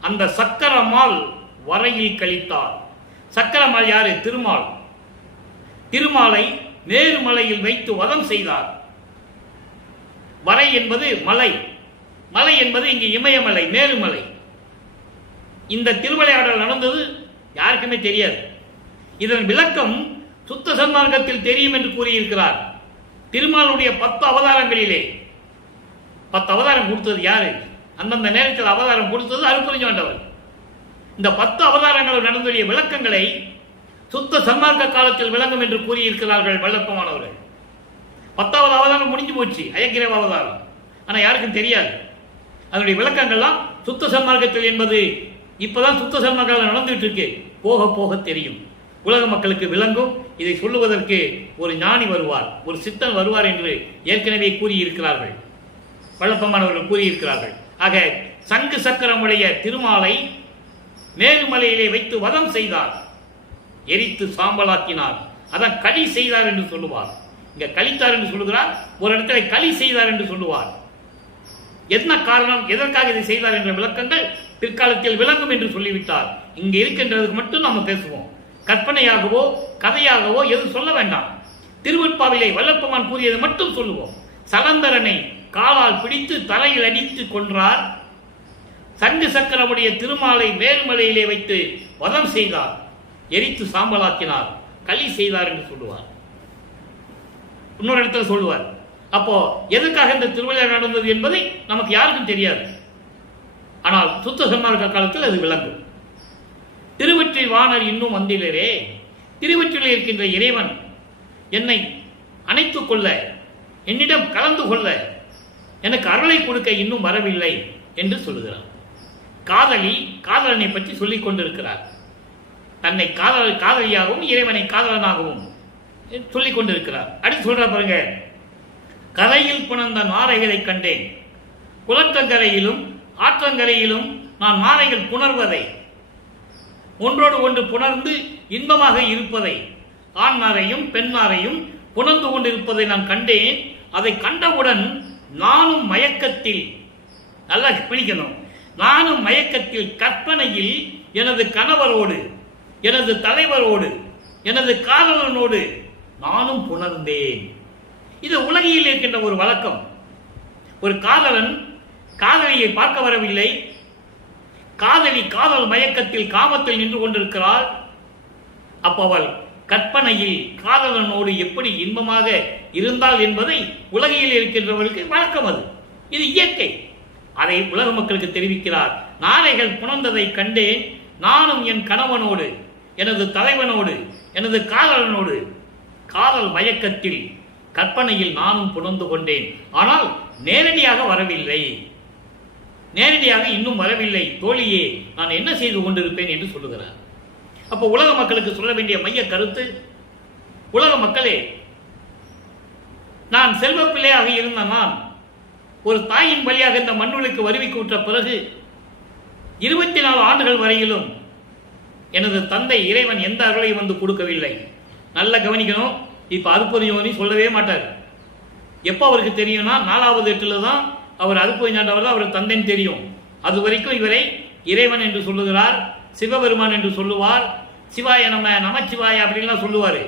அந்த சக்கரமால் வரையில் கழித்தார். சக்கரமால் யாரு? திருமால். திருமாலை மேருமலையில் வைத்து வதம் செய்தார். வரை என்பது மலை, மலை என்பது இங்கு இமயமலை, மேருமலை. இந்த திருவிளையாடல் நடந்தது யாருக்குமே தெரியாது. இதன் விளக்கம் சுத்த சன்மார்க்கத்தில் தெரியும் என்று கூறியிருக்கிறார். திருமாலுடைய 10 அவதாரங்களிலே 10 அவதாரம் கொடுத்தது யாரு? அந்தந்த நேரத்தில் அவதாரம் கொடுத்தது அருட்பெருஞ்சோண்டவர். இந்த 10 அவதாரங்கள் நடந்துடைய விளக்கங்களை சுத்த சன்மார்க்க காலத்தில் விளங்கும் என்று கூறியிருக்கிறார்கள் வல்லப்பமானவர்கள். 10வது அவதாரம் முடிஞ்சு போச்சு, அயக்கிரவ அவதாரம். ஆனால் யாருக்கும் தெரியாது அதனுடைய விளக்கங்கள்லாம். சுத்த சன்மார்க்கத்தில் என்பது இப்பதான் சுத்த சன்மார்க்கம் நடந்துட்டு இருக்கு. போக போக தெரியும், உலக மக்களுக்கு விளங்கும். இதை சொல்லுவதற்கு ஒரு ஞானி வருவார், ஒரு சித்தன் வருவார் என்று ஏற்கனவே கூறியிருக்கிறார்கள், வல்லப்பமானவர்கள் கூறியிருக்கிறார்கள். ஆக சங்கு சக்கரமுடைய திருமாலை மேருமலையிலே வைத்து வதம் செய்தார், எரித்து சாம்பலாக்கினார். அதான் களி செய்தார் என்று சொல்லுவார். இங்க கழித்தார் என்று சொல்லுகிறார், ஒரு இடத்துல களி செய்தார் என்று சொல்லுவார். என்ன காரணம், எதற்காக இதை செய்தார் என்ற விளக்கங்கள் பிற்காலத்தில் விளங்கும் என்று சொல்லிவிட்டார். இங்க இருக்கின்றதுக்கு மட்டும் நம்ம பேசுவோம். கற்பனையாகவோ கதையாகவோ எதுவும் சொல்ல வேண்டாம். திருவெட்பாவிலே வல்லப்பமான் கூறியது மட்டும் சொல்லுவோம். சலந்தரனை காலால் பிடித்து தரையில் அடித்து கொன்றார். சங்கு சக்கரமுடைய திருமாலை மேருமலையிலே வைத்து வதம் செய்தார், எரித்து சாம்பலாக்கினார், களி செய்தார் என்று சொல்லுவார். இன்னொரு இடத்துல சொல்லுவார். அப்போ எதுக்காக இந்த திருவிழா நடந்தது என்பதை நமக்கு யாருக்கும் தெரியாது. ஆனால் சுத்த சன்மார்க்க காலத்தில் அது விளங்கும். திருவற்றி வாணர் இன்னும் வந்திலரே. திருவற்றியில் இருக்கின்ற இறைவன் என்னை அணைத்துக் கொள்ள, என்னிடம் கலந்து கொள்ள, எனக்கு அருளை கொடுக்க இன்னும் வரவில்லை என்று சொல்லுகிறார். காதலி காதலனை பற்றி சொல்லிக் கொண்டிருக்கிறார். தன்னை காதலியாகவும் இறைவனை காதலனாகவும் சொல்லிக் கொண்டிருக்கிறார். அடுத்து சொல்ற பாருங்க, கரையில் புணர்ந்த நாரைகளை கண்டேன். குளத்தங்கரையிலும் ஆற்றங்கரையிலும் நான் நாரைகள் புணர்வதை, ஒன்றோடு ஒன்று புணர்ந்து இன்பமாக இருப்பதை, ஆண் நாரையும் பெண் நாரையும் புணர்ந்து கொண்டிருப்பதை நான் கண்டேன். அதை கண்டவுடன் நானும் மயக்கத்தில், நல்லா பிடிக்கணும், நானும் மயக்கத்தில் கற்பனையில் எனது கணவரோடு, எனது தலைவரோடு, எனது காதலனோடு நானும் புணர்ந்தேன். இது உலகில் இருக்கின்ற ஒரு வழக்கம். ஒரு காதலன் காதலியை பார்க்க வரவில்லை, காதலி காதல் மயக்கத்தில் காமத்தில் நின்று கொண்டிருக்கிறாள். அப்போ அவள் கற்பனையில் காதலனோடு எப்படி இன்பமாக இருந்தால் என்பதை உலகில் இருக்கின்றவர்களுக்கு வழக்கம். அது இது இயற்கை. அதை உலக மக்களுக்கு தெரிவிக்கிறார். நாரைகள் புணர்ந்ததை கண்டேன், நானும் என் கணவனோடு, எனது தலைவனோடு, எனது காதலனோடு காதல் மயக்கத்தில் கற்பனையில் நானும் புணர்ந்து கொண்டேன். ஆனால் நேரடியாக வரவில்லை, நேரடியாக இன்னும் வரவில்லை தோழியே, நான் என்ன செய்து கொண்டிருப்பேன் என்று சொல்லுகிறார். அப்போ உலக மக்களுக்கு சொல்ல வேண்டிய மைய கருத்து, உலக மக்களே, நான் செல்வ பிள்ளையாக இருந்த நான் ஒரு தாயின் வழியாக இந்த மண்ணுக்கு வருவிக்கூற்ற பிறகு 24 ஆண்டுகள் வரையிலும் எனது தந்தை இறைவன் எந்த அருளையும் வந்து கொடுக்கவில்லை. நல்லா கவனிக்கணும். இப்ப அருட்பெருஞ்சோதி சொல்லவே மாட்டார். எப்போ அவருக்கு தெரியும்னா 4வது எட்டில் தான் அவர் அருட்பெருஞ்சாண்டவர் தான் அவர் தந்தைன்னு தெரியும். அது வரைக்கும் இவரை இறைவன் என்று சொல்லுகிறார், சிவபெருமான் என்று சொல்லுவார், சிவாய நமச்சிவாய அப்படின்லாம் சொல்லுவார்.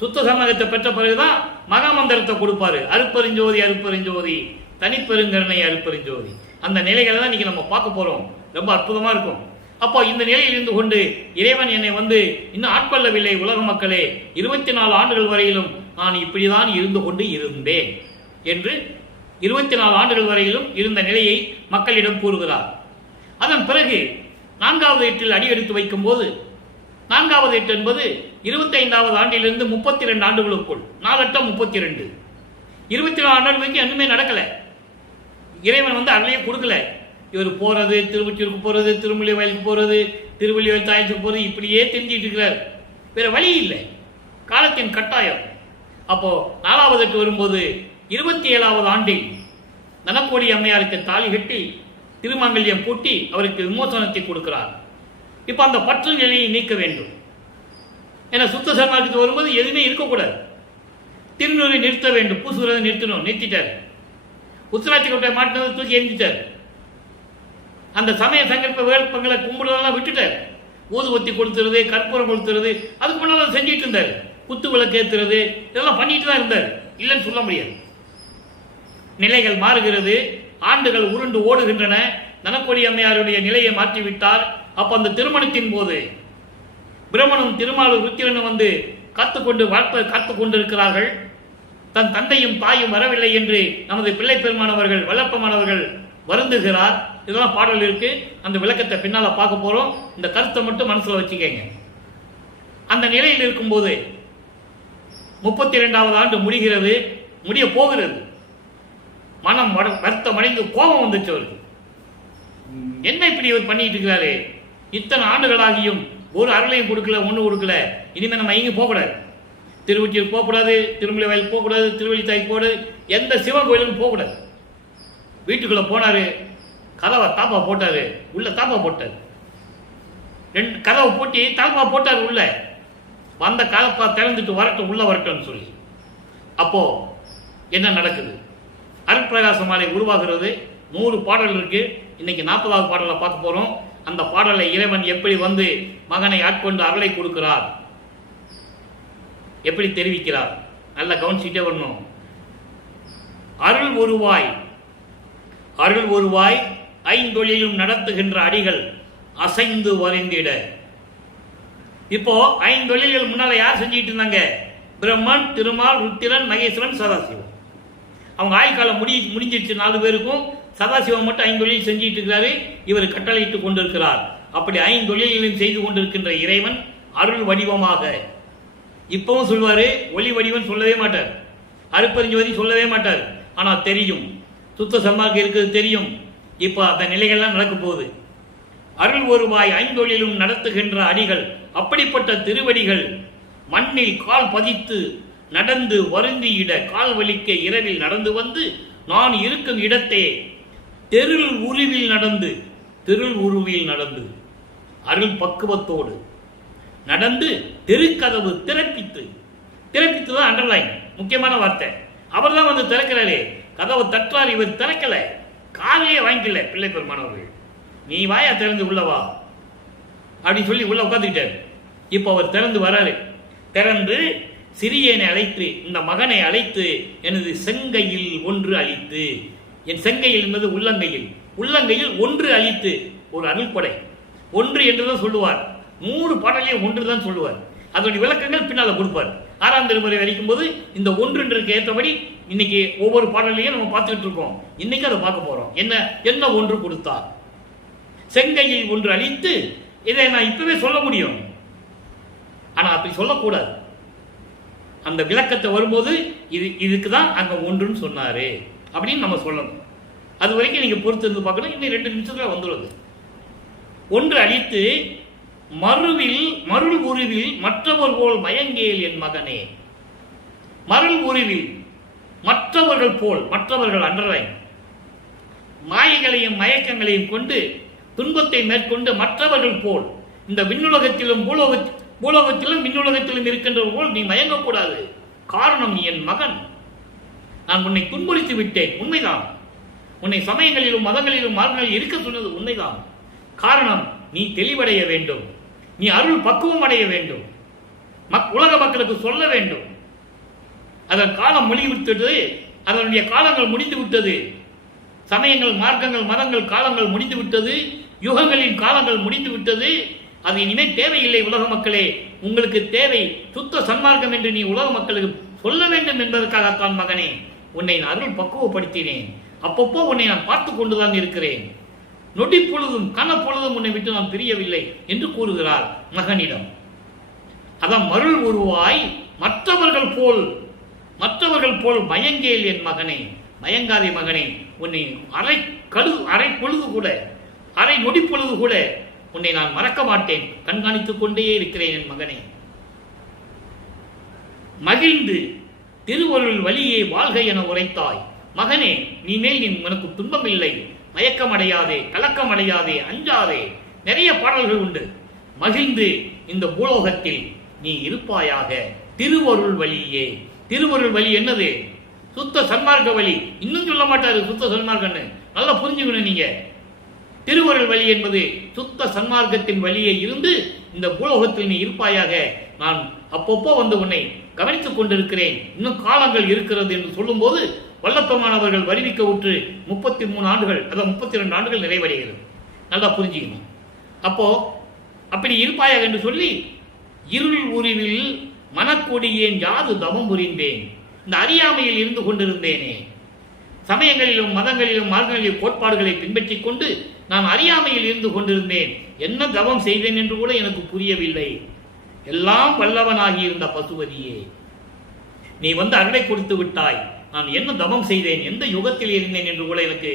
சுத்த சமூகத்தை பெற்ற பிறகுதான் மகாமந்திரத்தை கொடுப்பாரு. அருட்பெருஞ்சோதி அருட்பெருஞ்சோதி தனிப்பெருங்கருணை அருட்பெருஞ்சோதி. அந்த நிலைகளை தான் இன்னைக்கு நம்ம பார்க்க போறோம். ரொம்ப அற்புதமா இருக்கும். அப்போ இந்த நிலையில் இருந்து கொண்டு இறைவன் என்னை வந்து இன்னும் ஆட்கொள்ளவில்லை. உலக மக்களே, 24 ஆண்டுகள் வரையிலும் நான் இப்படிதான் இருந்து கொண்டு இருந்தேன் என்று 24 ஆண்டுகள் வரையிலும் இருந்த நிலையை மக்களிடம் கூறுகிறார். அதன் பிறகு 4வது எட்டில் அடி எடுத்து வைக்கும் போது 4வது எட்டு என்பது 25வது ஆண்டிலிருந்து 32 ஆண்டுகளுக்குள் 4×8 32 24 ஆண்டுகளுக்கு ஒண்ணுமே நடக்கல. இறைவன் அருளையே கொடுக்கல. இவர் போறது, திருவொற்றியூருக்கு போறது, திருமலை வயலுக்கு போறது, திருவள்ளிவயல் தாயத்துக்கு போறது, இப்படியே தெரிஞ்சிட்டு இருக்கிறார். வேற வழி இல்லை, காலத்தின் கட்டாயம். அப்போ 4வது எட்டு வரும்போது 27வது ஆண்டில் தனக்கோடி அம்மையாருக்கு தாலி கட்டி திருமங்கல்யம் பூட்டி அவருக்கு விமோசனத்தை கொடுக்கிறார். இப்ப அந்த பற்று நிலையை நீக்க வேண்டும். ஏன்னா சுத்த சன்மார்க்கத்துக்கு வரும்போது எதுவுமே இருக்கக்கூடாது. திருநூரை நிறுத்த வேண்டும், பூசுறதை நிறுத்தணும், நிறுத்திட்டார். உத்தராட்சி கொட்டை மாட்டினதை தூக்கி எரிஞ்சிட்டார். அந்த சமய சங்கல்ப வேட்பங்களை கும்பிடுறதெல்லாம் விட்டுட்டார். ஊதுபத்தி கொடுத்துறது, கற்பூரம் கொடுத்துறது, அதுக்கு முன்னால செஞ்சிட்டு இருந்தார். குத்து விளக்கு ஏத்துறது, இதெல்லாம் பண்ணிட்டு தான் இருந்தார், இல்லைன்னு சொல்ல முடியாது. நிலைகள் மாறுகிறது, ஆண்டுகள் உருண்டு ஓடுகின்றன. தனக்கோடி அம்மையாருடைய நிலையை மாற்றிவிட்டார். அப்ப அந்த திருமணத்தின் போது பிரம்மனும் திருமாலும் ருத்திரனும் காத்துக் கொண்டிருக்கிறார்கள். தன் தந்தையும் தாயும் வரவில்லை என்று நமது பிள்ளை பெருமானவர்கள் வல்லப்பமானவர்கள் வருந்துகிறார். இதெல்லாம் பாடல் இருக்கு, அந்த விளக்கத்தை பின்னால பார்க்க போறோம். இந்த கருத்தை மட்டும் மனசுல வச்சுக்கங்க. அந்த நிலையில் இருக்கும்போது 32வது ஆண்டு முடிகிறது, முடிய போகிறது. மனம் வருத்தமடைந்து கோபம் வந்துச்சு அவருக்கு. என்ன இப்படி இவர் பண்ணிட்டு இருக்கிறாரு? இத்தனை ஆண்டுகளாகியும் ஒரு அருளையும் கொடுக்கல, ஒண்ணு கொடுக்கல. இனிமே நம்ம எங்கேயும் போகக்கூடாது. திருவொற்றியூர் போகக்கூடாது, திருமலை வயல் போகக்கூடாது, திருவள்ளித்தாய் போடு, எந்த சிவன் கோயிலுக்கும் போகக்கூடாது. வீட்டுக்குள்ள போனாரு, கதவை தாப்பா போட்டாரு, உள்ள தாப்பா போட்டாரு. 2 கதவை போட்டி தாப்பா போட்டாரு. உள்ள வந்த கதப்பா திறந்துட்டு வரட்டும், உள்ள வரட்டும் சொல்லி. அப்போ என்ன நடக்குது? அருட்பிரகாச மாலை உருவாகிறது. 100 பாடல் இருக்கு. இன்னைக்கு 40வது பாடலை பார்க்க போறோம். அந்த பாடலை இறைவன் எப்படி மகனை ஆட்கொண்டு அருளை கொடுக்கிறார், எப்படி தெரிவிக்கிறார், நல்ல கவனிச்சுட்டே வரணும். அருள் ஒருவாய் ஐந்தொழிலும் நடத்துகின்ற அடிகள் அசைந்து வரைந்திட. இப்போ 5 தொழில்கள் முன்னால யார் செஞ்சிட்டு இருந்தாங்க? பிரம்மன், திருமால், ருத்திரன், மகேஸ்வரன், சதாசிவம். அவங்க ஆயுள்காலம் முடிஞ்சிடுச்சு 4 பேருக்கும். சதாசிவம் மட்டும் 5 தொழில் செஞ்சிட்டு இருக்கிறாரு. இவர் கட்டளையிட்டு கொண்டிருக்கிறார். அப்படி 5 தொழில்களையும் செய்து கொண்டிருக்கின்ற இறைவன் அருள் வடிவமாக இப்பவும் சொல்வாரு. ஒளி வடிவம் சொல்லவே மாட்டார், அருப்பறிஞ்சோதி சொல்லவே மாட்டார். ஆனா தெரியும், சுத்த சன்மார்க்கம் இருக்கிறது தெரியும். இப்ப அந்த நிலைகள்லாம் நடக்க போகுது. அருள் ஒருவாய் 5 தொழிலும் நடத்துகின்ற அடிகள், அப்படிப்பட்ட திருவடிகள் மண்ணில் கால் பதித்து நடந்து வருந்தியிட கால் வலிக்க இரவில் நடந்து வந்து நான் இருக்கும் இடத்தே தெருள் உருவில் நடந்து அருள் பக்குவத்தோடு நடந்து தெருக்கதவு திறப்பித்து தான் அண்டர்லைன், முக்கியமான வார்த்தை. அவர் தான் திறக்கிறாரே, கதவு தற்றார், இவர் திறக்கல, காலையே வாங்கிக்கல. பிள்ளை பெருமானவர்கள், நீ வாயா திறந்து உள்ளவா அப்படின்னு சொல்லி உள்ள உட்காந்துக்கிட்டாரு. இப்ப அவர் திறந்து வராரு. திறந்து சிறியனை அழைத்து, இந்த மகனை அழைத்து, எனது செங்கையில் ஒன்று அளித்து, என் செங்கையில் என்பது உள்ளங்கையில் ஒன்று அளித்து, ஒரு அருள்படை ஒன்று என்றுதான் சொல்லுவார். 100 பாடலையும் ஒன்று தான் சொல்லுவார். அதனுடைய விளக்கங்கள் பின்னால கொடுப்பார். 6ஆம் திருமுறை வரைக்கும் போது இந்த ஒன்றுக்கு ஏற்றபடி இன்னைக்கு ஒவ்வொரு பாடலையும் நம்ம பார்த்துக்கிட்டு இருக்கோம். இன்னைக்கு அதை பார்க்க போறோம். என்ன ஒன்று கொடுத்தார்? செங்கையில் ஒன்று அளித்து. இதை நான் இப்பவே சொல்ல முடியும், ஆனா அப்படி சொல்லக்கூடாது. அந்த விளக்கத்தை வரும்போது இதுக்கு தான் அங்க ஒன்றுன்னு சொன்னாரு அப்படின்னு நம்ம சொல்லணும். அது வரைக்கும் நீங்க பொறுத்து இருந்து பார்க்கணும். இன்னும் 2 நிமிஷத்துல வந்துள்ளது. ஒன்று அளித்து மருள் உருவில் மற்றவர் போல் மயங்கேல் என் மகனே. மருள் உருவில் மற்றவர்கள் போல், மற்றவர்கள் அண்டர்லைன், மாயைகளையும் மயக்கங்களையும் கொண்டு துன்பத்தை மேற்கொண்டு மற்றவர்கள் போல், இந்த விண்ணுலகத்திலும் பூலோகத்திலும் விண்ணுலகத்திலும் இருக்கின்றவர் போல் நீ மயங்கக்கூடாது. காரணம், நீ என் மகன். நான் உன்னை துன்புறுத்தி விட்டேன், உண்மைதான். உன்னை சமயங்களிலும் மதங்களிலும் மார்க்கங்களில் இருக்க சொன்னது உண்மைதான். காரணம், நீ தெளிவடைய வேண்டும், நீ அருள் பக்குவம் அடைய வேண்டும், உலக மக்களுக்கு சொல்ல வேண்டும். அதன் காலம் முடிந்துவிட்டது, அதனுடைய காலங்கள் முடிந்து விட்டது. சமயங்கள், மார்க்கங்கள், மதங்கள் காலங்கள் முடிந்து விட்டது. யுகங்களின் காலங்கள் முடிந்து விட்டது. அது இனிமேல் தேவையில்லை. உலக மக்களே, உங்களுக்கு தேவை சுத்த சன்மார்க்கம் என்று நீ உலக மக்களுக்கு சொல்ல வேண்டும் என்பதற்காகத்தான் மகனே உன்னை நான் அருள் பக்குவப்படுத்தினேன். அப்பப்போ உன்னை நான் பார்த்து கொண்டுதான் இருக்கிறேன். நொடி பொழுதும் கனப்பொழுதும் உன்னை விட்டு நான் பிரியவில்லை என்று கூறுகிறார் மகனிடம். அதான் மருள் உருவாய் மற்றவர்கள் போல் மயங்கேல் என் மகனே, மயங்காதே மகனே, உன்னை அரை பொழுது கூட, அரை நொடி பொழுது கூட உன்னை நான் மறக்க மாட்டேன், கண்காணித்துக் கொண்டே இருக்கிறேன் என் மகனே. மகிழ்ந்து திருவருள் வழியே வாழ்க என உரைத்தாய். மகனே, நீ மேல் உனக்கு துன்பம் இல்லை, மயக்கம் அடையாதே, கலக்கம் அடையாதே, அஞ்சாதே. நிறைய பாடல்கள் உண்டு. மகிழ்ந்து இந்த பூலோகத்தில் நீ இருப்பாயாக திருவருள் வழியே. திருவருள் வழி என்னது? சுத்த சன்மார்க்க வழி. இன்னும் சொல்ல மாட்டாரு சுத்த சன்மார்க்கன்னு, நல்லா புரிஞ்சுக்கணும் நீங்க. திருவருள் வழி என்பது சுத்த சன்மார்க்கத்தின் வழியே இருந்து இந்த பூலோகத்தில் நீ இருப்பாயாக. நான் அப்பப்போ வந்து உன்னை கவனித்துக் கொண்டிருக்கிறேன், இன்னும் காலங்கள் இருக்கிறது என்று சொல்லும் போது வல்லப்பமானவர்கள் வருவிக்க உற்று 33 ஆண்டுகள், அதாவது 32 ஆண்டுகள் நிறைவடைகிறது. நல்லா புரிஞ்சுக்கணும். அப்போ அப்படி இருப்பாயாக என்று சொல்லி, இருள் உருவில் மனக்கொடியேன் யாது தவம் புரிந்தேன். இந்த அறியாமையில் இருந்து கொண்டிருந்தேனே, சமயங்களிலும் மதங்களிலும் மார்க்கங்களிலும் கோட்பாடுகளை பின்பற்றிக் கொண்டு நான் அறியாமையில் இருந்து கொண்டிருந்தேன். என்ன தவம் செய்தேன் என்று கூட எனக்கு புரியவில்லை. எல்லாம் வல்லவனாகி இருந்த பசுபதியே, நீ வந்து அருளை கொடுத்து விட்டாய். நான் என்ன தவம் செய்தேன், எந்த யுகத்தில் இருந்தேன் என்று கூட எனக்கு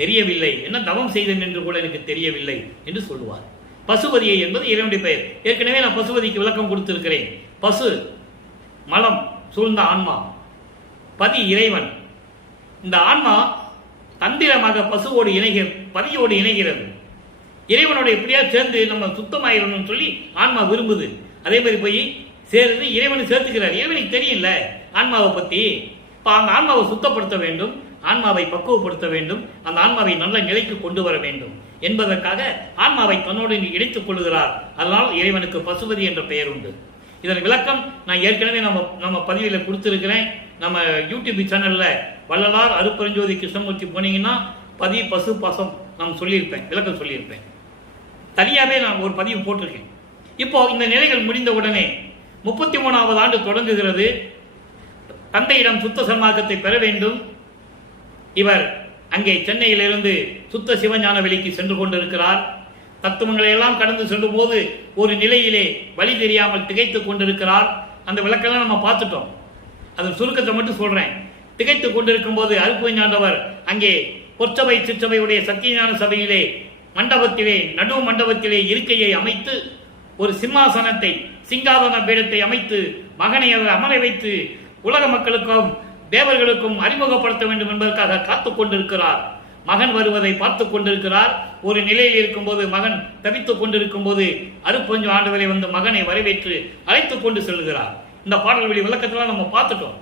தெரியவில்லை, என்ன தவம் செய்தேன் என்று கூட எனக்கு தெரியவில்லை என்று சொல்லுவார். பசுபதியை என்பது இறைவனுடைய பெயர். ஏற்கனவே நான் பசுபதிக்கு விளக்கம் கொடுத்திருக்கிறேன். பசு மலம் சூழ்ந்த ஆன்மா, பதி இறைவன். இந்த ஆன்மா தந்திரமாக பசுவோடு பதியோடு இணைகிறது. இறைவனோட எப்படியா சேர்ந்து நம்ம சுத்தமாயிரணும்னு சொல்லி ஆன்மா விரும்புது. அதே மாதிரி போய் சேருது, இறைவனை சேர்த்துக்கிறார். இறைவனுக்கு தெரியல ஆன்மாவை பத்தி. இப்போ அந்த ஆன்மாவை சுத்தப்படுத்த வேண்டும், ஆன்மாவை பக்குவப்படுத்த வேண்டும், அந்த ஆன்மாவை நல்ல நிலைக்கு கொண்டு வர வேண்டும் என்பதற்காக ஆன்மாவை தன்னோடு இணைத்துக் கொள்கிறார். அதனால் இறைவனுக்கு பசுபதி என்ற பெயர் உண்டு. இதன் விளக்கம் நான் ஏற்கனவே நம்ம பதிவில் கொடுத்திருக்கிறேன். நம்ம யூடியூப் சேனல்ல வள்ளலார் அருப்பெருஞ்சோதி கிருஷ்ணமூர்த்தி போனீங்கன்னா பதி பசு பசம் நான் சொல்லியிருப்பேன், விளக்கம் சொல்லியிருப்பேன். தனியாகவே நான் ஒரு பதிவு போட்டிருக்கேன். இப்போ இந்த நிலைகள் முடிந்த உடனே 33வது ஆண்டு தொடங்குகிறது. தந்தையிடம் சுத்த சன்மார்க்கத்தை பெற வேண்டும். இவர் அங்கே சென்னையிலிருந்து சுத்த சிவஞான வெளிக்கு சென்று கொண்டிருக்கிறார். தத்துவங்களை எல்லாம் கடந்து சென்ற போது ஒரு நிலையிலே வழி தெரியாமல் திகைத்துக் கொண்டிருக்கிறார். அந்த விளக்கெல்லாம் நம்ம பார்த்துட்டோம். அதன் சுருக்கத்தை மட்டும் சொல்றேன். திகைத்துக் கொண்டிருக்கும் போது அருப்புஞாண்டவர் அங்கே பொற்சபை சிற்றபையுடைய சத்தியஞான சபையிலே மண்டபத்திலே, நடு மண்டபத்திலே இருக்கையை அமைத்து ஒரு சிம்மாசனத்தை, சிங்காதன பீடத்தை அமைத்து மகனை அவர் அமர வைத்து உலக மக்களுக்கும் தேவர்களுக்கும் அறிமுகப்படுத்த வேண்டும் என்பதற்காக காத்துக் கொண்டிருக்கிறார். மகன் வருவதை பார்த்து கொண்டிருக்கிறார். ஒரு நிலையில் இருக்கும்போது, மகன் தவித்துக் கொண்டிருக்கும் போது அருப்பஞ்சு ஆண்டவரை வந்து மகனை வரவேற்று அழைத்துக் கொண்டு செல்கிறார். இந்த பாடல் வழி விளக்கத்தெல்லாம் நம்ம பார்த்துட்டோம்.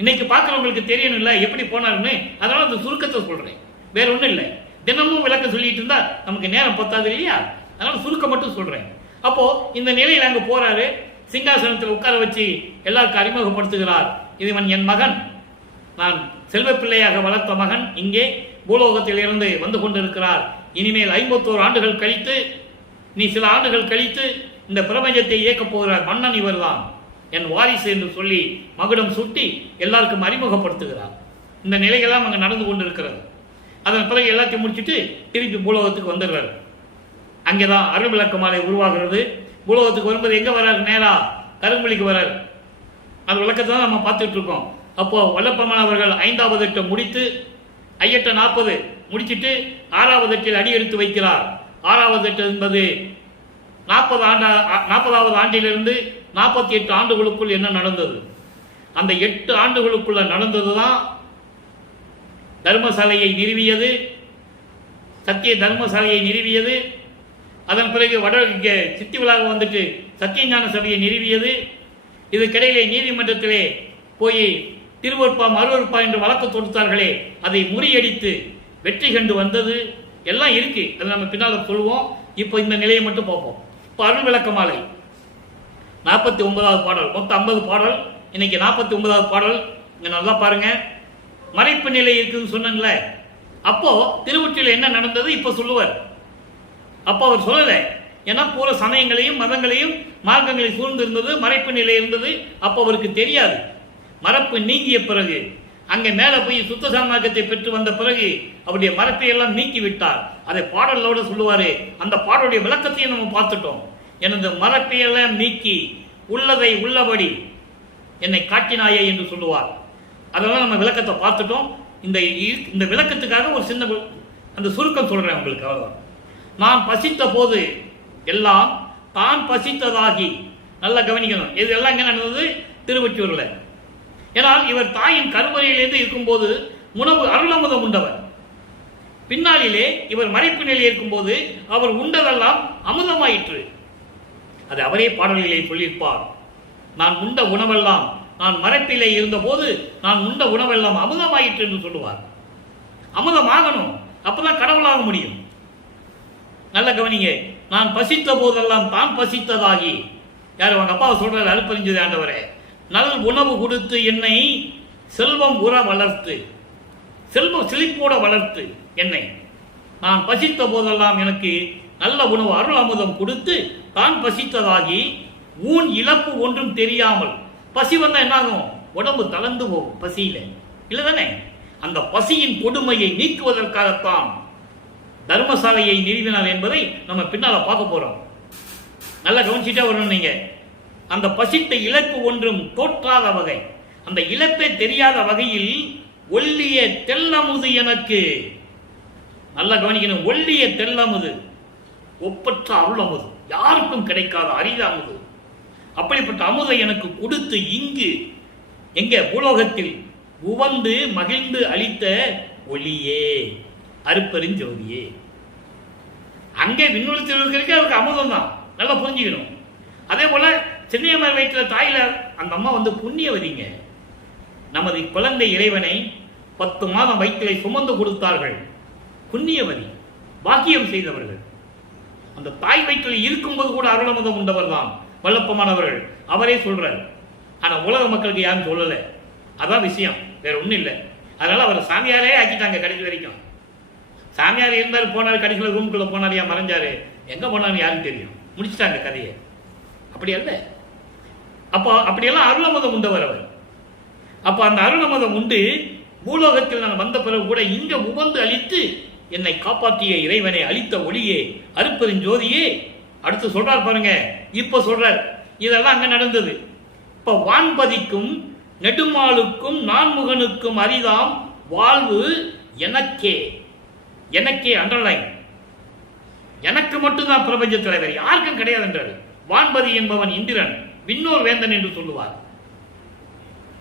இன்னைக்கு பார்க்கிறவங்களுக்கு தெரியணும் இல்லை எப்படி போனாருன்னு. அதனால அந்த சுருக்கத்தை சொல்றேன், வேற ஒன்றும் இல்லை. தினமும் விளக்க சொல்லிட்டு இருந்தா நமக்கு நேரம் பத்தாது இல்லையா? அதனால சுருக்கம் மட்டும் சொல்றேன். அப்போ இந்த நிலையில் அங்க போறாரு. சிங்காசனத்தில் உட்கார வச்சு எல்லாருக்கும் அறிமுகப்படுத்துகிறார். இதுவன் என் மகன், நான் செல்வ பிள்ளையாக வளர்த்த மகன் இங்கே பூலோகத்தில் இருந்து வந்து கொண்டிருக்கிறார். இனிமேல் 51 ஆண்டுகள் கழித்து, நீ சில ஆண்டுகள் கழித்து இந்த பிரபஞ்சத்தை இயக்கப் போகிறார் மன்னன் இவர்தான், என் வாரிசு என்று சொல்லி மகுடம் சுட்டி எல்லாருக்கும் அறிமுகப்படுத்துகிறார். இந்த நிலைகள்லாம் அங்கே நடந்து கொண்டிருக்கிறது. அதன் பிறகு எல்லாத்தையும் முடிச்சுட்டு திருப்பி பூலோகத்துக்கு வந்துடுறாரு. அங்கேதான் அருள் விளக்க மாலை உருவாகிறது. பூலோகத்துக்கு வரும்போது எங்க வர்றாரு? நேரா கருங்குழிக்கு வர்றாரு. அந்த விளக்கத்தை தான் நம்ம பார்த்துட்டு இருக்கோம். அப்போ வல்லப்பெருமான் அவர்கள் 5வது எட்டை முடித்து, ஐயட்ட 40 முடிச்சுட்டு 6வது எட்டில் அடி எடுத்து வைக்கிறார். 6வது எட்டு என்பது 40வது ஆண்டிலிருந்து 48 ஆண்டுகளுக்குள் என்ன நடந்தது, அந்த 8 ஆண்டுகளுக்குள்ள நடந்ததுதான் தர்மசாலையை நிறுவியது, சத்திய தர்மசாலையை நிறுவியது. அதன் பிறகு இங்கே சித்தி விழாக வந்துட்டு சத்தியஞான சபையை நிறுவியது. இதுக்கிடையிலே நீதிமன்றத்திலே போய் திருவருப்பா மறுவருப்பா என்று வழக்கு தொடுத்தார்களே, அதை முறியடித்து வெற்றி கண்டு வந்தது எல்லாம் இருக்கு. அதை நம்ம பின்னால் சொல்லுவோம். இப்போ இந்த நிலையை மட்டும் பார்ப்போம். இப்போ அருள் விளக்க மாலை 49வது பாடல், மொத்தம் 50 பாடல். இன்னைக்கு 49வது பாடல். இங்க நல்லா பாருங்க. மறைப்பு நிலை இருக்குன்னு சொன்னல. அப்போ திருவொற்றியில் என்ன நடந்தது இப்ப சொல்லுவார். அப்போ அவர் சொல்லல. ஏன்னா பூர சமயங்களையும் மதங்களையும் மார்க்கங்களையும் சூழ்ந்து இருந்தது, மறைப்பு நிலை இருந்தது. அப்போ அவருக்கு தெரியாது. மரப்பு நீங்கிய பிறகு அங்கே மேலே போய் சுத்த சன்மார்க்கத்தை பெற்று வந்த பிறகு அவருடைய மரத்தை எல்லாம் நீக்கி விட்டார். அதை பாடலோடு சொல்லுவாரு. அந்த பாடலுடைய விளக்கத்தையும் நம்ம பார்த்துட்டோம். எனது மரப்பையெல்லாம் நீக்கி உள்ளதை உள்ளபடி என்னை காட்டினாயே என்று சொல்லுவார். அதெல்லாம் நம்ம விளக்கத்தை பார்த்துட்டோம். இந்த விளக்கத்துக்காக ஒரு சின்ன அந்த சுருக்கம் சொல்றேன் உங்களுக்கு. அவ்வளவுதான். நான் பசித்த போது எல்லாம் தான் பசித்ததாகி, நல்லா கவனிக்கணும், இது எல்லாம் எங்க நடந்தது? திருவொற்றியூர்ல. ஏனால் இவர் தாயின் கருவறையிலிருந்து இருக்கும்போது உணவு அருளமுதம் உண்டவர். பின்னாளிலே இவர் மறைப்பு நிலையில் இருக்கும்போது அவர் உண்டதெல்லாம் அமுதமாயிற்று. அது அவரே பாடல்களை சொல்லியிருப்பார். நான் உண்ட உணவெல்லாம், நான் மறைப்பிலே இருந்தபோது நான் உண்ட உணவெல்லாம் அமுதமாயிற்று என்று சொல்லுவார். அமுதமாகணும், அப்பதான் கடவுளாக முடியும். நல்ல கவனிங்க. நான் பசித்த போதெல்லாம் தான் பசித்ததாகி, யார் அவங்க அப்பாவை சொல்றாரு, அருட்பெருஞ்சோதி ஆண்டவரே, நல் உணவு கொடுத்து என்னை செல்வம் உற வளர்த்து, செல்வம் செழிப்போட வளர்த்து என்னை, நான் பசித்த போதெல்லாம் எனக்கு நல்ல உணவு அருள் அமுதம் கொடுத்து தான் பசித்ததாகி ஊன் இழப்பு ஒன்றும் தெரியாமல். பசி வந்தா என்னாகும்? உடம்பு தளர்ந்து போகும் பசியில, இல்லதானே? அந்த பசியின் கொடுமையை நீக்குவதற்காகத்தான் தர்மசாலையை நிறுவினார் என்பதை நம்ம பின்னால பார்க்க போறோம். நல்லா கவனிச்சுட்டே வரணும் நீங்க. அந்த பசித்த இழப்பு ஒன்றும் தோற்றாத வகை, அந்த இழப்பே தெரியாத வகையில் ஒல்லிய தெல்லமுது எனக்கு, நல்லா கவனிக்கணும், ஒல்லிய தெல்லமுது, ஒப்பற்ற அருள் அமுது, யாருக்கும் கிடைக்காத அரித அமுது, அப்படிப்பட்ட அமுதை எனக்கு கொடுத்து இங்கு எங்க பூலோகத்தில் உவந்து மகிழ்ந்து அளித்த ஒளியே, அருட்பெருஞ்சோதியே. அங்கே விண்ணுலகத்தில் இருக்கிற அவருக்கு அமுதம் தான், நல்லா புரிஞ்சுக்கணும். அதே போல சென்னையம்மர் வயிற்றுல தாயில அந்த அம்மா வந்து புண்ணியவதிங்க. நமது குழந்தை இறைவனை 10 மாதம் வயிற்றிலை சுமந்து கொடுத்தார்கள். புண்ணியவதி, பாக்கியம் செய்தவர்கள். அந்த தாய் வயிற்றில் இருக்கும்போது கூட அருளமுதம் உண்டவர் தான் வல்லப்பமானவர்கள். அவரே சொல்றார். ஆனா உலக மக்களுக்கு யாரும் சொல்லல. அதான் விஷயம், வேற ஒண்ணும் இல்லை. அதனால அவர் சாமியாரே ஆக்கிட்டாங்க கடைசி வரைக்கும். சாமியார் இருந்தார், போனார், கடைசியில் ரூமுக்குள்ள போனார், ஏன் மறைஞ்சாரு, எங்க போனாரு யாரும் தெரியும், முடிச்சுட்டாங்க கதையை. அப்படி அல்ல. அப்போ அப்படியெல்லாம் அருளமுதம் உண்டவர் அவர். அப்போ அந்த அருளமுதம் உண்டு பூலோகத்தில் நான் வந்த பிறகு கூட இங்க உவந்து அளித்து என்னை காப்பாற்றிய இறைவனை அளித்த ஒளியே, அருட்பெருஞ்சோதியே. அடுத்து சொல்றார் பாருங்க. இப்ப சொல்றார், இதெல்லாம் அங்க நடந்தது. இப்ப வான்பதிக்கும் நெடுமாளுக்கும் நான்முகனுக்கும் அரிதாம் வாழ்வு எனக்கே, எனக்கே அண்டர்லைன், எனக்கு மட்டும்தான் பிரபஞ்ச தலைவர், யாருக்கும் கிடையாது என்றார். வான்பதி என்பவன் இந்திரன், விண்ணோர் வேந்தன் என்று சொல்லுவார்.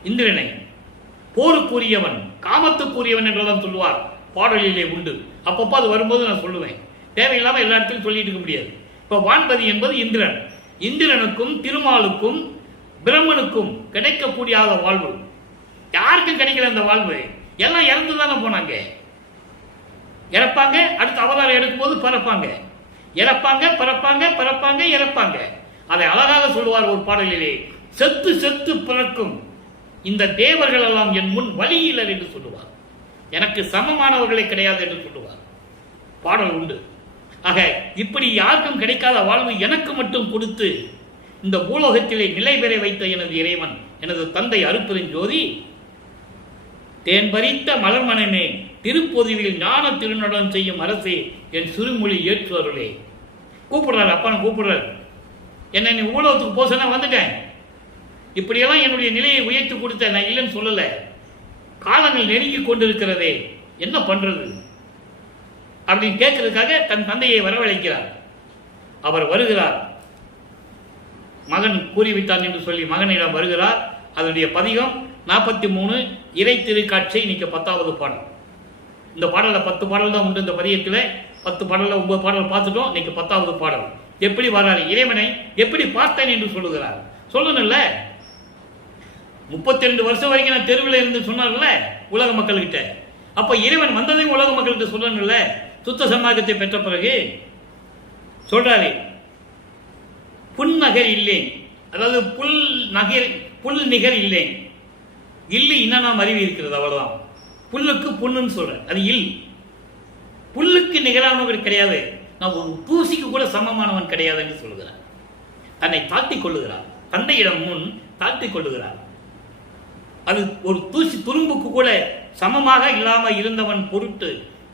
இந்திரனை போருக்குரியவன், காமத்துக்குரியவன் என்றெல்லாம் சொல்லுவார், பாடலிலே உண்டு. அப்பப்போ அது வரும்போது நான் சொல்லுவேன், தேவையில்லாம எல்லா இடத்திலும் சொல்லிட்டு இருக்க முடியாது. இப்ப வான்பதி என்பது இந்திரன். இந்திரனுக்கும் திருமாலுக்கும் பிரம்மனுக்கும் கிடைக்கக்கூடிய வாழ்வு, யாருக்கும் கிடைக்கல அந்த வாழ்வு. எல்லாம் இறந்து தானே போனாங்க. இறப்பாங்க, அடுத்து அவதாரம் எடுக்கும்போது பிறப்பாங்க, இறப்பாங்க, பிறப்பாங்க, பிறப்பாங்க, இறப்பாங்க. அதை அழகாக சொல்லுவார் ஒரு பாடலிலே, செத்து செத்து பிறக்கும் இந்த தேவர்கள் எல்லாம் என் முன் வழியிலர் என்று சொல்லுவார். எனக்கு சமமானவர்களே கிடையாது என்று சொல்லுவார். பாடல் உண்டு. ஆக இப்படி யாருக்கும் கிடைக்காத வாழ்வு எனக்கு மட்டும் கொடுத்து இந்த பூலோகத்திலே நிலை பெற வைத்த எனது இறைவன், எனது தந்தை அருட்பெருஞ்சோதி, தேன் பறித்த மலர்மனமே, திருப்பொதுவில் ஞான திருநடம் செய்யும் அரசே, என் சிறுமொழி ஏற்றுவர்களே. கூப்பிடுறாரு, அப்பா கூப்பிடுறாரு. என்ன நீ ஊலகத்துக்கு போக சொன்னா வந்துட்டேன், இப்படியெல்லாம் என்னுடைய நிலையை உயர்த்தி கொடுத்த, நான் இல்லைன்னு சொல்லல. காலங்கள் நெருங்கி கொண்டிருக்கிறதே, என்ன பண்றது அப்படின்னு கேட்கறதுக்காக தன் தந்தையை வரவழைக்கிறார். அவர் வருகிறார். மகன் கூறிவிட்டான் என்று சொல்லி மகனிடம் வருகிறார். அதனுடைய பதிகம் 43, இறை திருக்காட்சி. இன்னைக்கு 10வது பாடல். இந்த பாடல 10 பாடல் தான் உண்டு. இந்த பதியத்தில் 10 பாடல 9 பாடல் பார்த்துட்டோம். இன்னைக்கு 10வது பாடல். எப்படி வராரு, இறைவனை எப்படி பார்த்தேன் என்று சொல்லுகிறார். சொல்லணும்ல, 32 வருஷம் வரைக்கும் நான் தெருவில் இருந்து சொன்னார்ல உலக மக்கள்கிட்ட. அப்ப இறைவன் வந்ததையும் உலக மக்கள்கிட்ட சொல்லணும்ல. சுத்த சன்மார்க்கத்தை பெற்ற பிறகு சொல்றாரு, புன்னகர் இல்லேன், அதாவது புல் நிகர் இல்லேன். இல்லு இன்னும் அறிவு இருக்கிறது, அவ்வளவுதான். புல்லுக்கு புண்ணுன்னு சொல்ற, அது இல். புல்லுக்கு நிகரானவன் கிடையாது, நான் ஒரு தூசிக்கு கூட சமமானவன் கிடையாது என்று சொல்லுகிறார். தன்னை தாழ்த்தி கொள்ளுகிறார், தந்தையிடம் முன் தாழ்த்தி கொள்ளுகிறார். அது ஒரு தூசி துரும்புக்கு கூட சமமாக இல்லாமல் இருந்தவன் பொருட்டு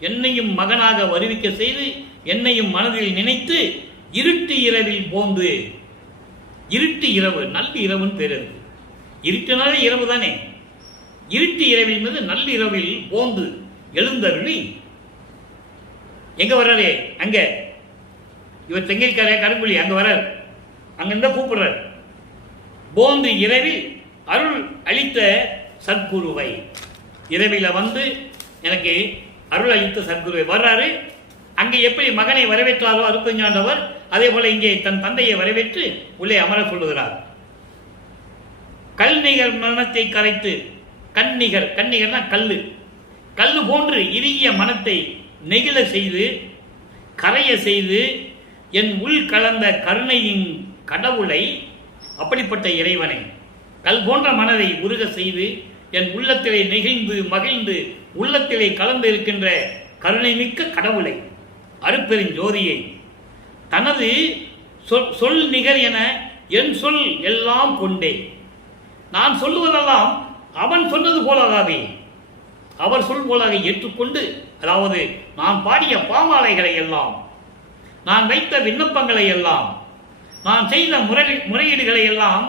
என்னையும் மகனாக வருவிக்க செய்து என்னையும் மனதில் நினைத்து இருட்டு இரவில் போந்து, இருட்டு இரவு நல்ல இரவுன்னு பேர் இருக்கு. இருட்டுனாலே இரவு தானே. இருட்டு இரவில் மீது நள்ளிரவில் போந்து எழுந்தருளி எங்க வர்றாரு? அங்க இவர் செங்கில்கார கருங்குழி அங்க வர்றார். அங்கிருந்த கூப்பிடுறார். போந்து இரவில் அருள் அளித்த சத்குருவை, இரவில வந்து எனக்கு அருள் அளித்த சத்குருவை வர்றாரு. அங்கே எப்படி மகனை வரவேற்றாரோ அருப்பஞ்சாண்டவர், அதே போல இங்கே தன் தந்தையை வரவேற்று உள்ளே அமர சொல்லுகிறார். கல்நிகர் மனத்தை கரைத்து, கண்ணிகர், கண்ணிகர்னா கல்லு, கல்லு போன்று இறுகிய மனத்தை நெகிழ செய்து கரைய செய்து என் உள் கலந்த கருணையின் கடவுளை, அப்படிப்பட்ட இறைவனை, கல் போன்ற மனதை உருக செய்து என் உள்ளத்திலே நெகிழ்ந்து மகிழ்ந்து உள்ளத்திலே கலந்து இருக்கின்ற கருணை மிக்க கடவுளை, அருட்பெருஞ்சோதியை, தனது சொல் நிகர் என என் சொல் எல்லாம் கொண்டே, நான் சொல்லுவதெல்லாம் அவன் சொன்னது போலாகவே அவர் சொல் போலாக ஏற்றுக்கொண்டு, அதாவது நான் பாடிய பாமாலைகளை எல்லாம், நான் வைத்த விண்ணப்பங்களை எல்லாம், நான் செய்த முறையீடுகளை எல்லாம்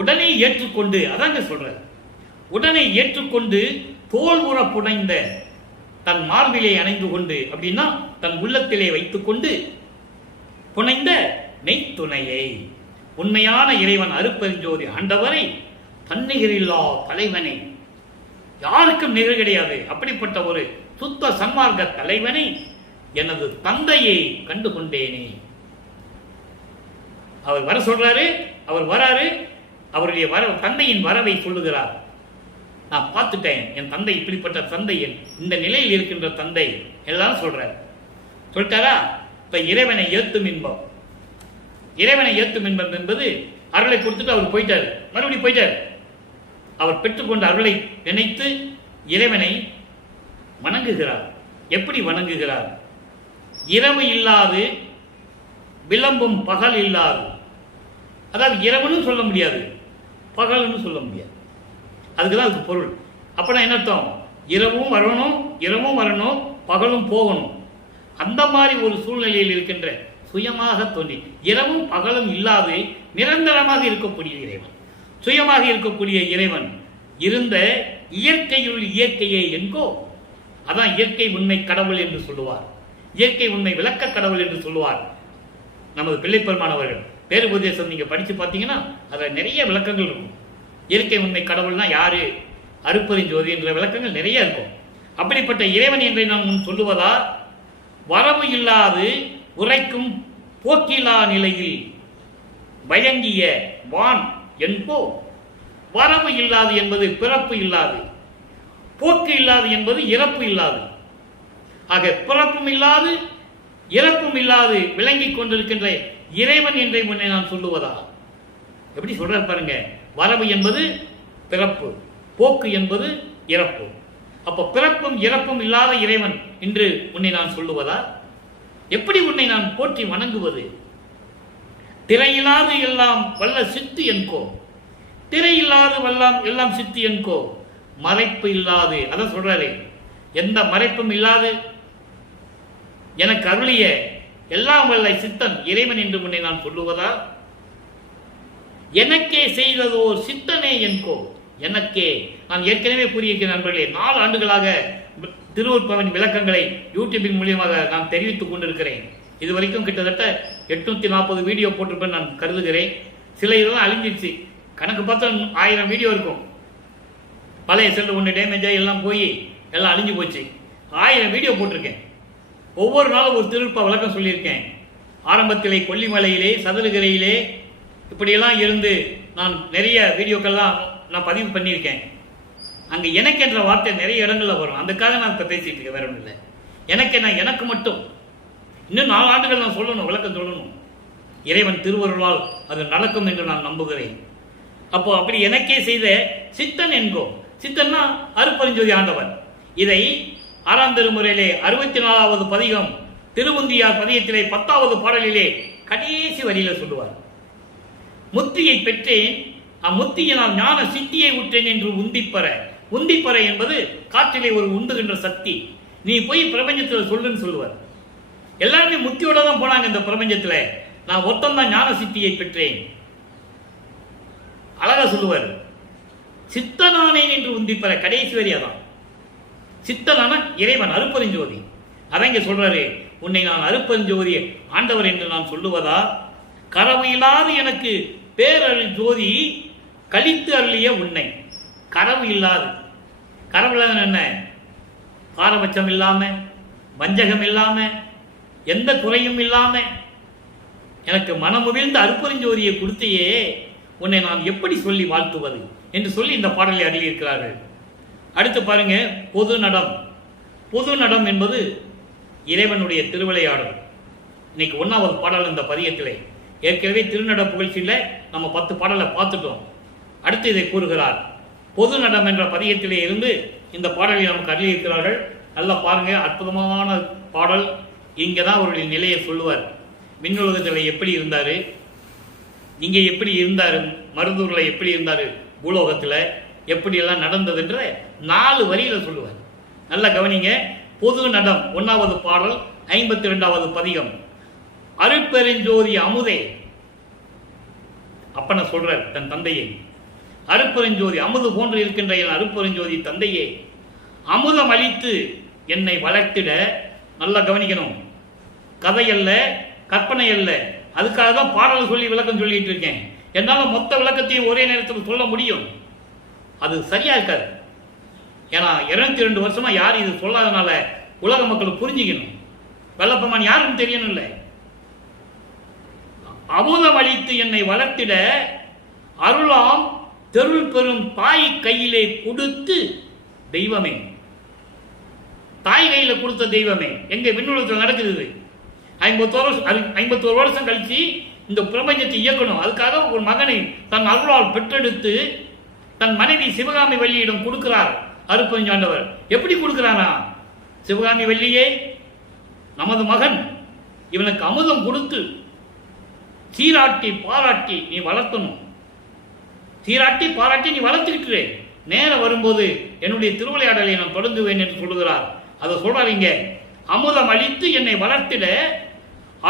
உடனே ஏற்றுக்கொண்டு, அதாங்க சொல்ற, உடனே ஏற்றுக்கொண்டு தோல் உற புனைந்த தன் மார்பிலே அணைந்து கொண்டு, அப்படின்னா தன் உள்ளத்திலே வைத்துக் கொண்டு புனைந்த மெய்த்துணையை, உண்மையான இறைவன் அருட்பெருஞ்சோதி ஆண்டவரை, தன்னிகரில்லா தலைவனை, யாருக்கும் நிகழ் கிடையாது, அப்படிப்பட்ட ஒரு சுத்த சன்மார்க்க தலைவனை, எனது தந்தையை கண்டு கொண்டேனே. அவர் வர சொல்றாரு, அவர் வராரு, அவருடைய தந்தையின் வரவை சொல்லுகிறார். நான் பார்த்துட்டேன், என் தந்தை இப்படிப்பட்ட தந்தை, இந்த நிலையில் இருக்கின்ற தந்தை எல்லாரும் சொல்றார். சொல்லிட்டாரா? இப்ப இறைவனை ஏத்தும் இன்பம், இறைவனை ஏத்தும் இன்பம் என்பது அருளை கொடுத்துட்டு அவர் போயிட்டார், மறுபடியும் போயிட்டார். அவர் பெற்றுக்கொண்ட அருளை நினைத்து இறைவனை வணங்குகிறார். எப்படி வணங்குகிறார்? இரவு இல்லாது விளம்பும் பகல் இல்லாது, அதாவது இரவுன்னு சொல்ல முடியாது, பகல்னு சொல்ல முடியாது, அதுக்குதான் அதுக்கு பொருள். அப்படின்னா என்ன அர்த்தம்? இரவும் வரணும், இரவும் வரணும், பகலும் போகணும். அந்த மாதிரி ஒரு சூழ்நிலையில் இருக்கின்ற சுயமாக தோன்றி இரவும் பகலும் இல்லாது நிரந்தரமாக இருக்கக்கூடிய இறைவன், சுயமாக இருக்கக்கூடிய இறைவன் இருந்த இயற்கையுள் இயற்கையே என்கோ, அதான் இயற்கை உண்மை கடவுள் என்று சொல்லுவார், இயற்கை உண்மை விளக்க கடவுள் என்று சொல்லுவார் நமது பிள்ளைப்பெருமானவர்கள். பேருபதேசம் நீங்க படிச்சு பார்த்தீங்கன்னா அதுல நிறைய விளக்கங்கள் இருக்கும். இயற்கை உண்மை கடவுள்னா யாரு, அருட்பெருஞ்சோதி என்ற விளக்கங்கள் நிறைய இருக்கும். அப்படிப்பட்ட இறைவன் என்று நாம் சொல்லுவதா, வரவு இல்லாது உரைக்கும் போக்கிலா நிலையில் வழங்கிய வான் என்போ, வரவு இல்லாது என்பது பிறப்பு இல்லாது, போக்கு இல்லாது என்பது இறப்பு இல்லாது. ஆக பிறப்பும் இல்லாது இறப்பும் இல்லாது விளங்கிக் கொண்டிருக்கின்ற இறைவன் என்றை முன்னே நான் சொல்லுவதா? எப்படி சொல்ற பாருங்க. வரவு என்பது பிறப்பு, போக்கு என்பது இறப்பு. அப்ப பிறப்பும் இறப்பும் இல்லாத இறைவன் என்று உன்னை நான் சொல்லுவதா? எப்படி உன்னை நான் போற்றி வணங்குவது? திரையில்லாது எல்லாம் வல்ல சித்து என்கோ, திரையில்லாது வல்லாம் எல்லாம் சித்து என்கோ, மறைப்பு இல்லாது, அதான் சொல்றாரு, எந்த மறைப்பும் இல்லாது எனக்கு அருளிய எல்லாம் வல்ல சித்தன் இறைவன் என்று முன்னே நான் சொல்லுவதா? எனக்கே செய்ததோர் சித்தனே என்கோ, எனக்கே. நான் ஏற்கனவே கூறியிருக்கிற நண்பர்களே, 4 ஆண்டுகளாக திருவருட்பவன் விளக்கங்களை யூடியூபின் மூலியமாக நான் தெரிவித்துக் கொண்டிருக்கிறேன். இதுவரைக்கும் கிட்டத்தட்ட 840 வீடியோ போட்டிருப்பேன் நான் கருதுகிறேன். சில இதெல்லாம் அழிஞ்சிருச்சு, கணக்கு பார்த்தா 1000 வீடியோ இருக்கும். பழைய செல்ல ஒன்று டேமேஜ் ஆகி எல்லாம் போய் எல்லாம் அழிஞ்சு போச்சு. 1000 வீடியோ போட்டிருக்கேன். ஒவ்வொரு நாளும் ஒரு திருப்ப விளக்கம் சொல்லியிருக்கேன். ஆரம்பத்திலே கொல்லிமலையிலே, சதுரகிரியிலே இப்படியெல்லாம் இருந்து நான் நிறைய வீடியோக்கள்லாம் நான் பதிவு பண்ணியிருக்கேன். அங்கே எனக்கு என்ற வார்த்தை நிறைய இடங்களில் வரும். அதுக்காக நான் இப்போ பேசிட்டு இருக்கேன், வேற ஒன்றும் இல்லை. எனக்கு மட்டும் இன்னும் 4 ஆண்டுகள் நான் சொல்லணும், விளக்கம் சொல்லணும். இறைவன் திருவருளால் அது நடக்கும் என்று நான் நம்புகிறேன். அப்போ அப்படி எனக்கே செய்த சித்தன் என்கோ, சித்தன்னா அருட்பெருஞ்சோதி ஆண்டவன். இதை 6ஆம் திருமுறையிலே 64வது பதிகம் திருவுந்தியார் பதிகத்திலே 10வது பாடலிலே கடைசி வரியில சொல்லுவார். முத்தியை பெற்றேன் அம்முத்தியினால் ஞான சித்தியை உற்றேன் என்று உந்திப்பற. உந்திப்பற என்பது காற்றிலே ஒரு உந்துகின்ற சக்தி. நீ போய் பிரபஞ்சத்தில் சொல்லுன்னு சொல்லுவார். எல்லாருமே முத்தியோட தான் போனாங்க இந்த பிரபஞ்சத்தில். நான் ஒருத்தந்தான் ஞான சித்தியை பெற்றேன். அழகா சொல்லுவார். சித்தனானேன் என்று உந்திப்பற. கடைசி வரியாதான் சித்தனான இறைவன் அருப்பெருஞ்சோதி. அதான் இங்க சொல்றாரு, உன்னை நான் அருப்பெருஞ்சோதி ஆண்டவர் என்று நான் சொல்லுவதா, கரவு இல்லாது எனக்கு பேரருள் ஜோதி கழித்து அருளிய உன்னை. கரவு இல்லாது, கரவு இல்லாத என்ன? பாரபட்சம் இல்லாம, வஞ்சகம் இல்லாம, எந்த குறையும் இல்லாம எனக்கு மனமுவிழ்ந்த அருப்பெருஞ்சோதியை கொடுத்தையே, உன்னை நான் எப்படி சொல்லி வாழ்த்துவது என்று சொல்லி இந்த பாடலை அருளியிருக்கிறார்கள். அடுத்து பாருங்க, பொது நடம். பொது நடம் என்பது இறைவனுடைய திருவிளையாடல். இன்னைக்கு 1வது பாடல் இந்த பதியத்திலே. ஏற்கனவே திருநட புகழ்ச்சியில் நம்ம 10 பாடலை பார்த்துட்டோம். அடுத்து இதை கூறுகிறார். பொது நடம் என்ற பதியத்திலே இருந்து இந்த பாடலை நமக்கு அருளியிருக்கிறார்கள். நல்லா பாருங்க, அற்புதமான பாடல். இங்கே தான் அவருடைய நிலையை சொல்லுவார். விண்ணுலகத்தில் எப்படி இருந்தார், இங்கே எப்படி இருந்தார், மருதூரில் எப்படி இருந்தார், பூலோகத்தில் எப்படியெல்லாம் நடந்ததுன்ற 4 வரியில் சொல்லுவார். நல்லா கவனிங்க. பொது நடம் 1வது பாடல் 52வது பதிகம். அருட்பெருஞ்சோதி அமுதே. அப்பன சொல்றார் தன் தந்தையை. அருட்பெருஞ்சோதி அமுது போன்று இருக்கின்ற என் அருட்பெருஞ்சோதி தந்தையே, அமுதம் அளித்து என்னை வளர்த்திட. நல்லா கவனிக்கணும். கதை அல்ல, கற்பனை அல்ல. அதுக்காக தான் பாடல் சொல்லி விளக்கம் சொல்லிட்டு இருக்கேன். என்னால் மொத்த விளக்கத்தையும் ஒரே நேரத்தில் சொல்ல முடியும். அது சரியா இருக்காது. ஏன்னா 202 வருஷமா யார் இது சொல்லாதனால உலக மக்கள் புரிஞ்சுக்கணும். வெள்ளப்பமான் யாருன்னு தெரியணும். இல்லை, அமுதம் அளித்து என்னை வளர்த்திட அருளாம் தெருள் பெறும் தாய் கையிலே கொடுத்து தெய்வமே. தாய் கையில கொடுத்த தெய்வமே. எங்க விண்ணுலகத்தில் நடக்குது. 51 வருஷம் கழிச்சு இந்த பிரபஞ்சத்தை இயக்கணும். அதுக்காக ஒரு மகனை தன் அருளால் பெற்றெடுத்து தன் மனைவி சிவகாமி வள்ளியிடம் கொடுக்கிறார் அருட்பெருஞ்சாண்டவர். எப்படி கொடுக்கிறானா? சிவகாமி வள்ளியே, நமது மகன், இவனுக்கு அமுதம் கொடுத்து சீராட்டி பாராட்டி நீ வளர்த்தணும். சீராட்டி பாராட்டி நீ வளர்த்துக்கிட்டு நேரம் வரும்போது என்னுடைய திருவிளையாடலை நான் தொடங்குவேன் என்று சொல்லுகிறார். அதை சொல்றாருங்க. அமுதம் அளித்து என்னை வளர்த்திட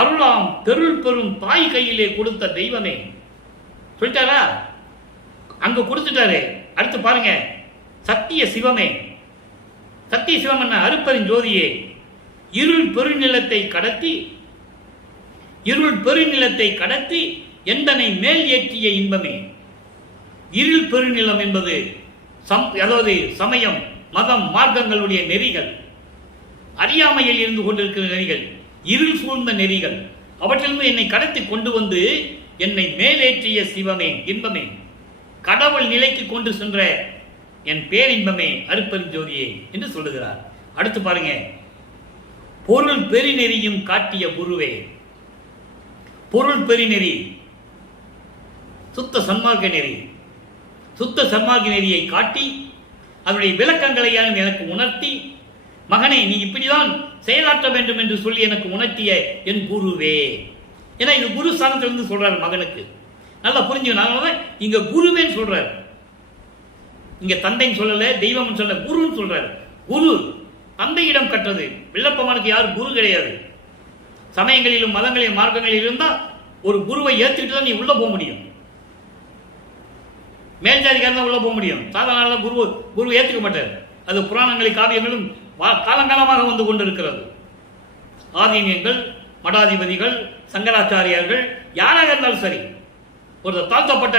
அருளாம் தெருள் பெறும் தாய் கையிலே கொடுத்த தெய்வமே. சொல்லிட்டாரா? அங்க கொடுத்துட்டாரு. அடுத்து பாருங்க, சத்திய சிவமே. சத்திய சிவம் என்ன? அருட்பெருஞ்சோதியே, இருள் பெருநிலத்தை கடத்தி எந்தனை மேல் ஏற்றிய இன்பமே. இருள் பெருநிலம் என்பது அதாவது சமயம், மதம், மார்க்கங்களுடைய நெறிகள், அறியாமையில் இருந்து கொண்டிருக்கிற நெறிகள், இருள் சூழ்ந்த நெறிகள். அவற்றிலிருந்து என்னை கடத்தி கொண்டு வந்து என்னை மேலேற்றிய சிவமே, இன்பமே, கடவுள் நிலைக்கு கொண்டு சென்ற என் பேரின்பமே அருட்பெருஞ்சோதியே என்று சொல்லுகிறார். அடுத்து பாருங்க, பொருள் பெருநெறியும் காட்டிய குருவே. பொருள் பெருநெறி சுத்த சன்மார்க்க நெறி. சுத்த சன்மார்க்க நெறியை காட்டி அதனுடைய விளக்கங்களை எனக்கு உணர்த்தி, மகனே நீ இப்படிதான் செயலாற்ற வேண்டும் என்று சொல்லி எனக்கு உணர்த்திய என் குருவே. ஏன்னா இது குரு ஸ்தானத்திலிருந்து சொல்றாரு மகனுக்கு. நல்லா புரிஞ்சுக்கணும். இங்க குருவேன்னு சொல்றாரு. இங்க தந்தைன்னு சொல்லல, தெய்வம் சொல்ல, குருன்னு சொல்றாரு. குரு தந்தையிடம் கற்றது. வில்லப்பமானுக்கு யாரும் குரு கிடையாது. சமயங்களிலும் மதங்களிலும் மார்க்கங்களில் இருந்தால் ஒரு குருவை ஏற்றுக்கிட்டு தான் நீ உள்ள போக முடியும். மேல்ஜாதிக்காரன் தான் உள்ள போக முடியும். சாதாரண குரு ஏற்றுக்க மாட்டார். அது புராணங்களில் காவியங்களும் காலங்காலமாக வந்து கொண்டிருக்கிறது. ஆதீனியங்கள், மடாதிபதிகள், சங்கராச்சாரியார்கள் யாராக இருந்தாலும் சரி, ஒரு தாழ்த்தப்பட்ட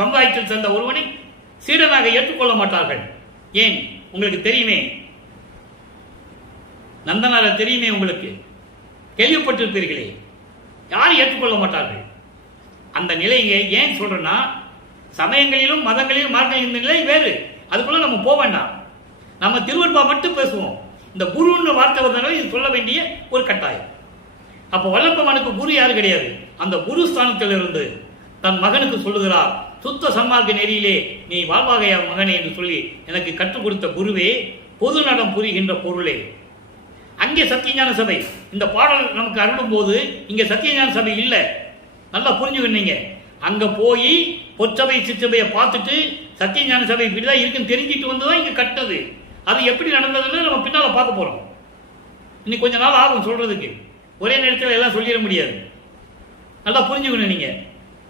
சமுதாயத்தில் சேர்ந்த ஒருவனை சீடனாக ஏற்றுக்கொள்ள மாட்டார்கள். ஏன்? உங்களுக்கு தெரியுமே, நந்தனார தெரியுமே, உங்களுக்கு கேள்விப்பட்டிருப்பீர்களே. யாரும் ஏற்றுக்கொள்ள மாட்டார்கள். அந்த நிலையை ஏன் சொல்றேன்னா, சமயங்களிலும் மதங்களிலும் மார்க்க இந்த நிலை வேறு. அதுக்குள்ள நம்ம போக வேண்டாம். நம்ம திருவருட்பா மட்டும் பேசுவோம். இந்த குருன்னு வார்த்தை வந்தனால இது சொல்ல வேண்டிய ஒரு கட்டாயம். அப்போ வல்லப்பமானுக்கு குரு யாரு கிடையாது. அந்த குரு ஸ்தானத்திலிருந்து தன் மகனுக்கு சொல்லுகிறார், சுத்த சன்மார்க்க நெறியிலே நீ வாழ்வாகையா மகனே என்று சொல்லி எனக்கு கற்றுக் கொடுத்த குருவே, பொது நடம் புரிகின்ற பொருளே. அங்கே சத்தியஞான சபை. இந்த பாடல் நமக்கு அருளும் போது இங்கே சத்தியஞான சபை இல்லை. நல்லா புரிஞ்சுக்கிட்டீங்க. அங்க போய் பொற்சபை சிற்றபையை பார்த்துட்டு சத்தியஞான சபை இப்படிதான் இருக்குன்னு தெரிஞ்சிட்டு வந்துதான் இங்க கட்டது. அது எப்படி நடந்ததுன்னு நம்ம பின்னால பார்க்க போறோம். இன்னைக்கு கொஞ்ச நாள் ஆகும் சொல்றதுக்கு, ஒரே நேரத்தில் எல்லாம் சொல்லிட முடியாது. நல்லா புரிஞ்சுக்கணும் நீங்க.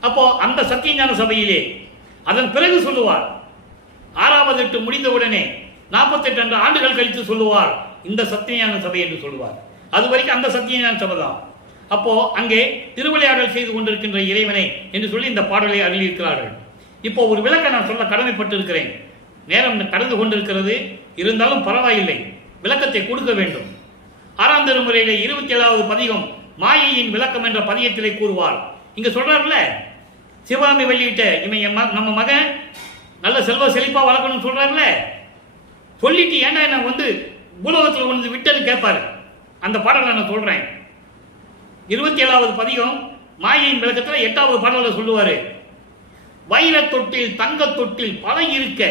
அப்போ அந்த சத்தியஞான சபையிலே அதன் பிறகு சொல்லுவார், 6வது எட்டு முடிந்தவுடனே 48 ஆண்டுகள் கழித்து சொல்லுவார் இந்த சத்தியஞான சபை என்று சொல்லுவார். அது வரைக்கும் அந்த சத்தியஞான சபை தான். அப்போ அங்கே திருவிளையாடல் செய்து கொண்டிருக்கின்ற இறைவனை என்று சொல்லி இந்த பாடலை அருளியிருக்கிறார்கள். இப்போ ஒரு விளக்க நான் சொல்ல கடமைப்பட்டு இருக்கிறேன். நேரம் கடந்து கொண்டிருக்கிறது, இருந்தாலும் பரவாயில்லை, விளக்கத்தை கொடுக்க வேண்டும். 6ஆம் திருமுறையிலே 27வது பதிகம் மாயையின் விளக்கம் என்ற பதியத்திலே கூறுவார். இங்க சொல்றாருல, சிவகாமி வெளியிட்ட இவன் நம்ம மகன் நல்ல செல்வ செழிப்பா வளர்க்கணும்னு சொல்றாருல, சொல்லிட்டு ஏன்னா நான் வந்து பூலோகத்தில் கொண்டு விட்டது கேட்பாரு. அந்த பாடலை நான் சொல்றேன். 27வது பதிகம் மாயையின் விளக்கத்தில் 8வது பாடல சொல்லுவாரு, வைர தொட்டில் தங்க தொட்டில் பல இருக்க,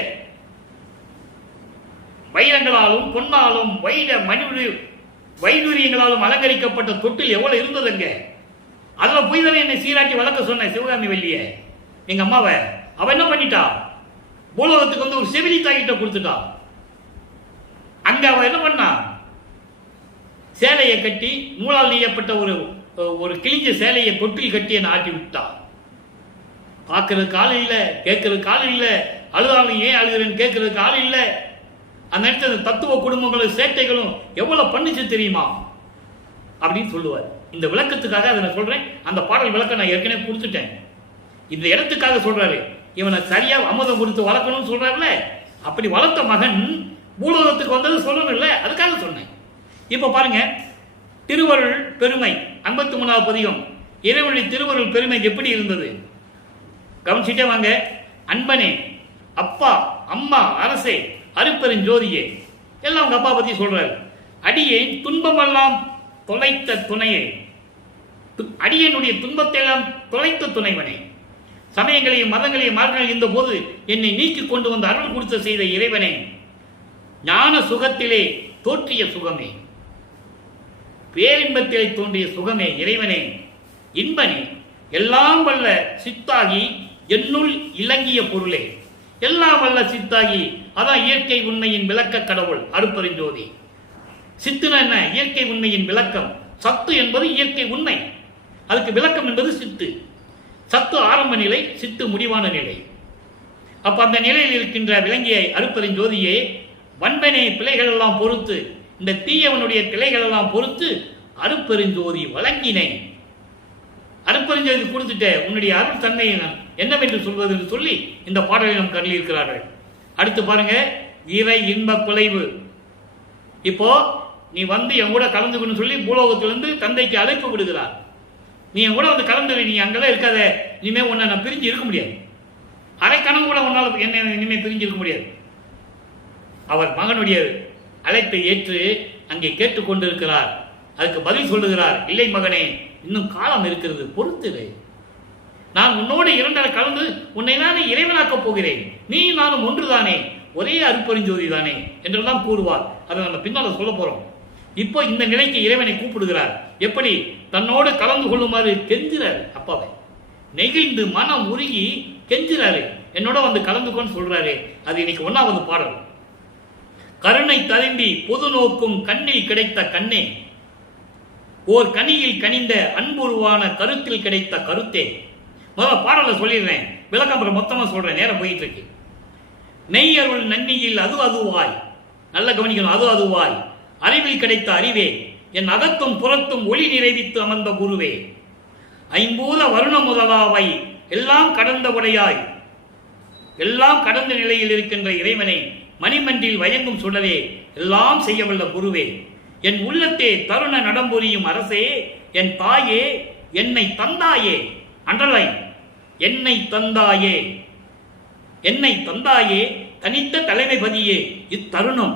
வைரங்களாலும் பொன்னாலும் வைடூரியங்களாலும் அலங்கரிக்கப்பட்ட தொட்டில் எவ்வளவு இருந்ததுங்க. அதுல போய் தானே என்னை சீராட்டி வளர்க்க சொன்ன சிவகாமி வள்ளிய எங்க அம்மாவை. அவ என்ன பண்ணிட்டா, பூலோகத்துக்கு வந்து ஒரு செவிலி தாயிட்ட கொடுத்துட்டா. அங்க அவ என்ன பண்ணா, சேலையை கட்டி நூலால் நெய்யப்பட்ட ஒரு கிழிஞ்ச சேலையை தொட்டில் கட்டி என்ன ஆட்டி விட்டா. பார்க்கறதுக்கு ஆள் இல்லை, கேட்கறதுக்கு ஆள் இல்லை, அழுதாலும் ஏன் அழுகிறேன்னு கேட்கறதுக்கு ஆள் இல்லை. அந்த இடத்துல தத்துவ குடும்பங்களும் சேட்டைகளும் எவ்வளவு பண்ணிச்சு தெரியுமா அப்படின்னு சொல்லுவார். இந்த விளக்கத்துக்காக அதை நான் சொல்றேன். அந்த பாடல் விளக்கம் நான் ஏற்கனவே கொடுத்துட்டேன். இந்த இடத்துக்காக சொல்றாரு, இவனை சரியா அமுதம் கொடுத்து வளர்க்கணும்னு சொல்றாருல, அப்படி வளர்த்த மகன் பூலோகத்துக்கு வந்தது சொல்லணும் இல்ல, அதுக்காக சொன்னேன். இப்ப பாருங்க, திருவருள் பெருமை 53வது பதிகம். இறைவனுடைய திருவருள் பெருமை எப்படி இருந்தது கவனிச்சுட்டே வாங்க. அன்பனே, அப்பா, அம்மா, அரசே, அருப்பெருஞ்சோதியே, எல்லாம் உங்க அப்பா பத்தி சொல்றாரு. அடியேன் துன்பமெல்லாம் தொலைத்த துணையே, அடியனுடைய துன்பத்தை எல்லாம் தொலைத்த துணைவனே, சமயங்களையும் மதங்களையும் மாற்றினால் இந்த போது என்னை நீக்கி கொண்டு வந்து அருள் கொடுத்த செய்த இறைவனே, ஞான சுகத்திலே தோற்றிய சுகமே, பேரின்பத்திலே தோன்றிய சுகமே இறைவனே, இன்பனே, எல்லாம் வல்ல சித்தாகி என்னுள் இலங்கிய பொருளே, எல்லாம் வல்ல சித்தாகி, அதான் இயற்கை உண்மையின் விளக்க கடவுள் அருப்பெருஞ்சோதி. சித்துனா என்ன, இயற்கை உண்மையின் விளக்கம். சத்து என்பது இயற்கை உண்மை, அதுக்கு விளக்கம் என்பது சித்து. சத்து ஆரம்ப நிலை, சித்து முடிவான நிலை. அப்ப அந்த நிலையில் இருக்கின்ற விளங்கிய அருப்பெருஞ்சோதியே, வன்பனை பிழைகள் எல்லாம் பொறுத்து, இந்த தீயவனுடைய பிழைகள் எல்லாம் பொறுத்து அருப்பெருஞ்சோதி வழங்கினேன். அருப்பெருஞ்சோதி கொடுத்துட்ட உன்னுடைய அருள் தன்மையை நான் என்னவென்று சொல்வது என்று சொல்லி இந்த பாடலை நாம் கருளியிருக்கிறார்கள். அடுத்து பாருங்க, இறை இன்ப குலைவு. இப்போ நீ வந்து என் கூட கலந்துக்கணும்னு சொல்லி பூலோகத்திலிருந்து தந்தைக்கு அழைப்பு விடுகிறார். நீ என் கூட வந்து கலந்து, நீ அங்கெல்லாம் இருக்காத, இனிமே உன்னை நான் பிரிஞ்சு இருக்க முடியாது, அரை கணம் கூட உன்னால் என்ன இனிமே பிரிஞ்சு இருக்க முடியாது. அவர் மகனுடைய அழைப்பை ஏற்று அங்கே கேட்டுக்கொண்டிருக்கிறார். அதுக்கு பதில் சொல்லுகிறார், இல்லை மகனே, இன்னும் காலம் இருக்கிறது, பொறுத்துரு. நான் உன்னோடு 2 கலந்து உன்னை நானே இறைவனாக்கப் போகிறேன், நீ நானும் ஒன்றுதானே, ஒரே அருப்பெருஞ்சோதி தானே என்றெல்லாம் கூறுவார். அதை நம்ம பின்னால சொல்ல போறோம். இப்போ இந்த நிலைக்கு இறைவனை கூப்பிடுகிறார். எப்படி, தன்னோடு கலந்து கொள்ளுமாறு கெஞ்சுறாரு. அப்பாவை நெகிழ்ந்து மனம் உருகி கெஞ்சுறாரு, என்னோட வந்து கலந்துக்கோன்னு சொல்றாரு. அது இன்னைக்கு 1வது பாடல். கருணை ததும்பி பொது நோக்கும் கண்ணில் கிடைத்த கண்ணே, ஓர் கனியில் கனிந்த அன்புருவான கருத்தில் கிடைத்த கருத்தே. முதல்ல பாடலை சொல்லிடுறேன், விளக்கம் அப்புறம் மொத்தமா சொல்றேன், நேரம் போயிட்டு இருக்கு. நெய்யருள் நன்னியில் அது அதுவாய், நல்ல கவனிக்கணும், அது அதுவாய் அறிவில் கிடைத்த அறிவே, என் அகத்தும் புறத்தும் ஒளி நிறைவித்து அமர்ந்த குருவே, ஐம்பூத வருண முதலாவை எல்லாம் கடந்த உடையாய், எல்லாம் கடந்த நிலையில் இருக்கின்ற இறைவனை, மணிமன்றில் வயங்கும் சுடரே, எல்லாம் செய்யவல்ல குருவே, என் உள்ளத்தே தருண நடம்புரியும் அரசே, என் தாயே, என்னை தந்தாயே, அன்றலை, என்னை தந்தாயே, என்னை தந்தாயே, தனித்த தலைமைபதியே, இத்தருணம்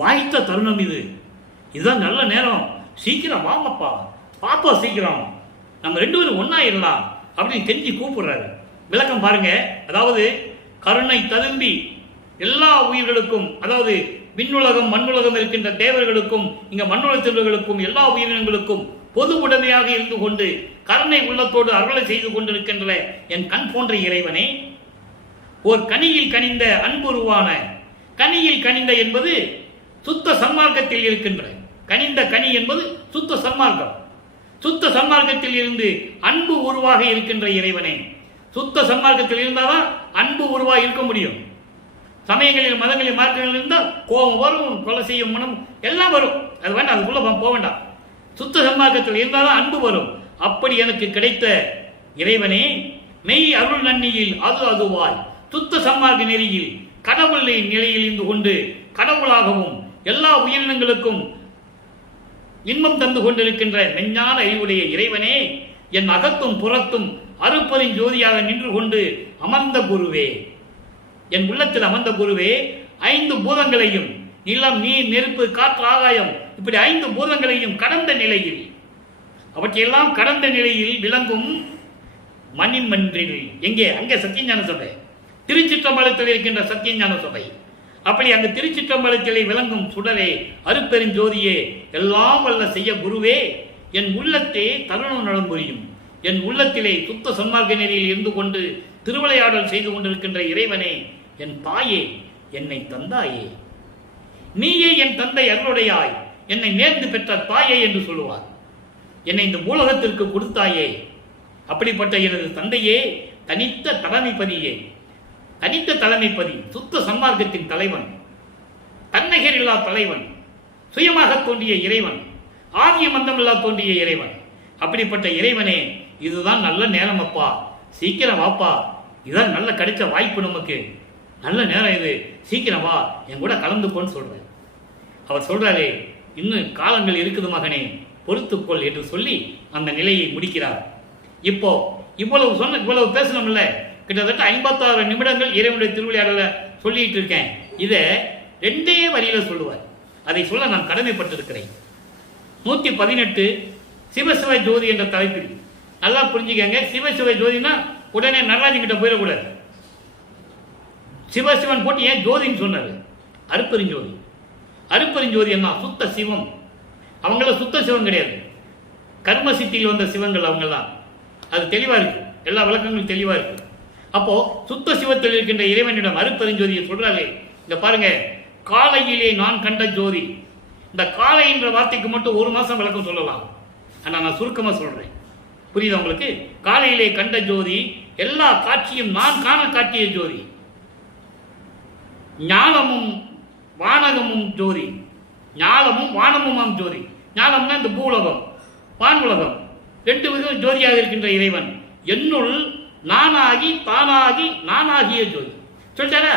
வாய்த்த தருணம், இதுதான் நல்ல நேரம், சீக்கிரம் வாங்கப்பா, பாப்பா சீக்கிரம், நம்ம 2 பேரும் ஒன்னாயிரலாம் அப்படின்னு தெரிஞ்சு கூப்பிடுறாரு. விளக்கம் பாருங்க. அதாவது கருணை ததும்பி எல்லா உயிர்களுக்கும், அதாவது விண்ணுலகம் மண்ணுலகம் இருக்கின்ற தேவர்களுக்கும் இங்க மண்ணுலக செல்வர்களுக்கும் எல்லா உயிரினங்களுக்கும் பொது உடைமையாக இருந்து கொண்டு கருணை உள்ளத்தோடு அருளை செய்து கொண்டிருக்கின்ற என் கண் போன்ற இறைவனே, ஓர் கனியில் கனிந்த அன்புருவான, கனியில் கனிந்த என்பது சுத்த சன்மார்க்கத்தில் இருக்கின்ற கனிந்த கனி என்பது சுத்த சன்மார்க்கம். சுத்த சன்மார்க்கத்தில் இருந்து அன்பு உருவாக இருக்கின்ற இறைவனே, சுத்த சன்மார்க்கத்தில் இருந்தால்தான் அன்பு உருவாக இருக்க முடியும். சமயங்களில் மதங்களில் மார்க்கங்கள் இருந்தால் கோபம் வரும், கொலை செய்யும் மனம் எல்லாம் வரும். அது வேண்டாம், அதுக்குள்ள போக வேண்டாம். சுத்த சன்மார்க்கத்தில் இருந்தால்தான் அன்பு வரும். அப்படி எனக்கு கிடைத்த இறைவனே, மெய் அருள் நன்னியில் அது அதுவாய் சுத்த சன்மார்க்க நெறியில் கடவுளின் நிலையில் இருந்து கொண்டு கடவுளாகவும் எல்லா உயிரினங்களுக்கும் இன்பம் தந்து கொண்டிருக்கின்ற மெஞ்ஞான அறிவுடைய இறைவனே, என் அகத்தும் புறத்தும் அருப்பதின் ஜோதியாக நின்று கொண்டு அமர்ந்த குருவே, என் உள்ளத்தில் அமர்ந்த குருவே, 5 பூதங்களையும் நிலம், நீர், நெருப்பு, காற்று, ஆகாயம் இப்படி 5 பூதங்களையும் கடந்த நிலையில், அவற்றையெல்லாம் கடந்த நிலையில் விளங்கும் மணிமன்றில் எங்கே? அங்கே சத்தியஞான சபை, திருச்சிற்றம்பலத்தில் இருக்கின்ற சத்தியஞான சபை. அப்படி அங்கு திருச்சிற்றம்பலத்திலே விளங்கும் சுடரே, அருப்பெருஞ்சோதியே, எல்லாம் வல்ல செய்ய குருவே, என் உள்ளத்தே தருணம் நலம் புரியும். என் உள்ளத்திலே சுத்த சன்மார்க்க நெறியில் இருந்து கொண்டு திருவிளையாடல் செய்து கொண்டிருக்கின்ற இறைவனே, என் தாயே, என்னை தந்தாயே, நீயே என் தந்தை அருளுடையாய், என்னை நேர்ந்து பெற்ற தாயே என்று சொல்லுவார். என்னை இந்த மூலகத்திற்கு கொடுத்தாயே, அப்படிப்பட்ட எனது தந்தையே, தனித்த தலைமைப்பதியே, தனித்த தலைமைப்பதி, சுத்த சன்மார்க்கத்தின் தலைவன், தன்னகரில்லா தலைவன், சுயமாக தோன்றிய இறைவன், ஆதிய மந்தமில்லா தோன்றிய இறைவன். அப்படிப்பட்ட இறைவனே, இதுதான் நல்ல நேரம் அப்பா, சீக்கிரம் வாப்பா, இதுதான் நல்ல கிடைச்ச வாய்ப்பு, நமக்கு நல்ல நேரம் இது, சீக்கிரம் வா, என் கூட கலந்துக்கோன்னு சொல்றேன். அவர் சொல்றாரு, இன்னும் காலங்கள் இருக்குது மகனே, பொறுத்துக்கொள் என்று சொல்லி அந்த நிலையை முடிக்கிறார். இப்போ இவ்வளவு பேசணும்ல, கிட்டத்தட்ட 56 நிமிடங்கள் இறைவனுடைய திருவிளையாடல சொல்லிட்டு இருக்கேன். இதை 2 வரியில சொல்லுவார். அதை சொல்ல நான் கடமைப்பட்டிருக்கிறேன். 118 சிவசிவ ஜோதி என்ற தலைப்பில் நல்லா புரிஞ்சுக்கங்க. சிவசிவ ஜோதினா உடனே நடராஜன் கிட்ட போயிடக்கூடாது. சிவசிவன் போட்டு ஏன் ஜோதின்னு சொன்னாரு? அருப்பெருஞ்சோதி. அருப்பெருஞ்சோதி என்ன? சுத்த சிவம். அவங்கள சுத்த சிவம் கிடையாது, கர்ம சித்தியில் வந்த சிவங்கள் அவங்கெல்லாம். அது தெளிவா இருக்கு, எல்லா விளக்கங்களும் தெளிவா இருக்கு. அப்போ சுத்த சிவத்தில் இருக்கின்ற இறைவனிடம் அருப்பெருஞ்சோதியை சொல்றாரு. இந்த பாருங்க, காலையிலே நான் கண்ட ஜோதி. இந்த காலை என்ற வார்த்தைக்கு மட்டும் 1 மாசம் விளக்கம் சொல்லலாம். ஆனா நான் சுருக்கமா சொல்றேன், புரியுதா உங்களுக்கு? காலையிலே கண்ட ஜோதி, எல்லா காட்சியும் நான் காண காட்டிய ஜோதி, ஞானமும் வானகமும் ஜோதி, ஞானமும் வானமுமாம் ஜோதி. ஞானம்னா இந்த பூலகம், வான் உலகம், 2 விதம் ஜோதியாக இருக்கின்ற இறைவன். என்னுள் நானாகி தானாகி நானாகிய ஜோதி சொல்லிட்டாரா?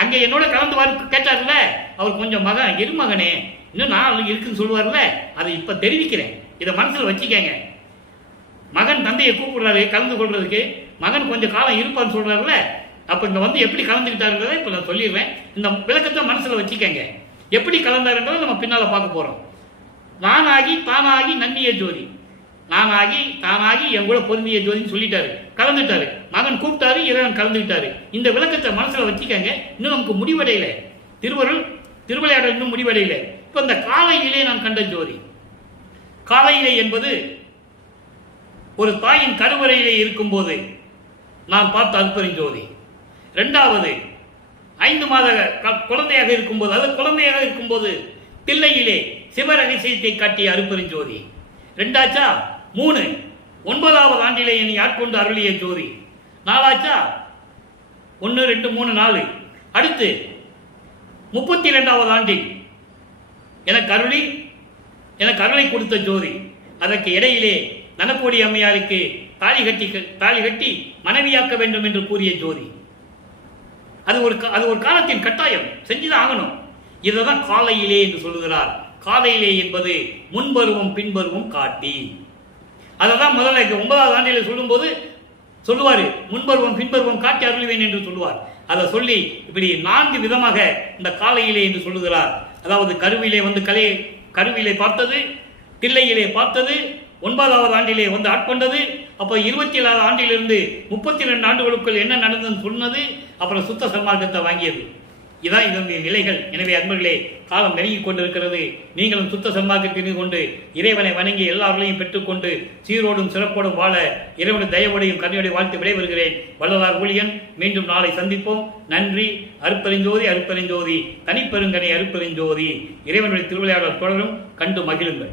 அங்கே என்னோட கலந்து கேட்டார்ல அவர், கொஞ்சம் மகன் இருமகனே, இன்னும் நான் இருக்குன்னு சொல்லுவார்ல, அதை இப்ப தெரிவிக்கிறேன், இதை மனசுல வச்சுக்கங்க. மகன் தந்தையை கூப்பிடுறாரு கலந்து கொள்றதுக்கு, மகன் கொஞ்சம் காலம் இருப்பான்னு சொல்றாருல, அப்ப இங்க வந்து எப்படி கலந்துக்கிட்டாருன்றதை இப்ப நான் சொல்லிடுறேன். இந்த விளக்கத்தை மனசுல வச்சுக்கங்க. எப்படி கலந்தாருன்றதை நம்ம பின்னால பார்க்க போறோம். நானாகி தானாகி நன்னிய ஜோதி, நானாகி தானாகி என் கூட பொருந்திய ஜோதின்னு சொல்லிட்டாரு, கலந்துட்டாரு. மகன் கூப்பிட்டாரு, இறைவன் கலந்துக்கிட்டாரு. இந்த விளக்கத்தை மனசுல வச்சுக்கங்க. இன்னும் நமக்கு முடிவடையில, திருவிளையாடல் இன்னும் முடிவடையில. இப்ப இந்த காலையிலே நான் கண்ட ஜோதி, காலையிலே என்பது ஒரு தாயின் கருவறையிலே இருக்கும் போது நான் பார்த்த அருப்பெருஞ்சோதி. 2வது 5 மாத குழந்தையாக இருக்கும்போது, அது குழந்தையாக இருக்கும்போது தில்லையிலே சிவரகசியத்தை காட்டிய அருப்பெருஞ்சோதி. 2ஆச்சா? 3 9வது ஆண்டிலே என்னை ஆட்கொண்டு அருளிய ஜோதி. 4ஆச்சா? 1 2 3 4. அடுத்து 32வது ஆண்டில் எனக்கு அருளை கொடுத்த ஜோதி. அதற்கு இடையிலே நனக்கோடி அம்மையாருக்கு தாலி கட்டி மனைவியாக்க வேண்டும் என்று கூறிய ஜோதி. அது ஒரு காலத்தின் கட்டாயம், செஞ்சுதான் ஆகணும். இதைதான் காலையிலே என்று சொல்லுகிறார். காலையிலே என்பது முன்பருவம் பின்பருவம் காட்டி. அதைதான் முதல்ல 9வது ஆண்டில் சொல்லும் போது சொல்லுவாரு, முன்பருவம் பின்பருவம் காட்டி அருள்வேன் என்று சொல்லுவார். அதை சொல்லி இப்படி 4 விதமாக இந்த காலையிலே என்று சொல்லுகிறார். அதாவது கருவிலே பார்த்தது, தில்லையிலே பார்த்தது, 9வது ஆண்டிலே வந்து ஆட்கொண்டது, அப்போ 27வது ஆண்டிலிருந்து 32 ஆண்டுகளுக்குள் என்ன நடந்ததுன்னு சொன்னது, அப்புறம் சுத்த சன்மார்க்கத்தை வாங்கியது. இதான் இதனுடைய நிலைகள். எனவே அன்பர்களே, காலம் நெருங்கிக் கொண்டிருக்கிறது. நீங்களும் சுத்த சன்மார்க்கத்தின் கொண்டு இறைவனை வணங்கி எல்லாவர்களையும் பெற்றுக்கொண்டு சீரோடும் சிறப்போடும் வாழ இறைவனுடைய தயவோடையும் கருணையோடையும் வாழ்த்து விடைபெறுகிறேன். வள்ளலார் ஊழியன். மீண்டும் நாளை சந்திப்போம். நன்றி. அருட்பெருஞ்சோதி அருட்பெருஞ்சோதி தனிப்பெருங்கனை அருட்பெருஞ்சோதி. இறைவனுடைய திருவிளையாடல் தொடரும். கண்டு மகிழுங்கள்.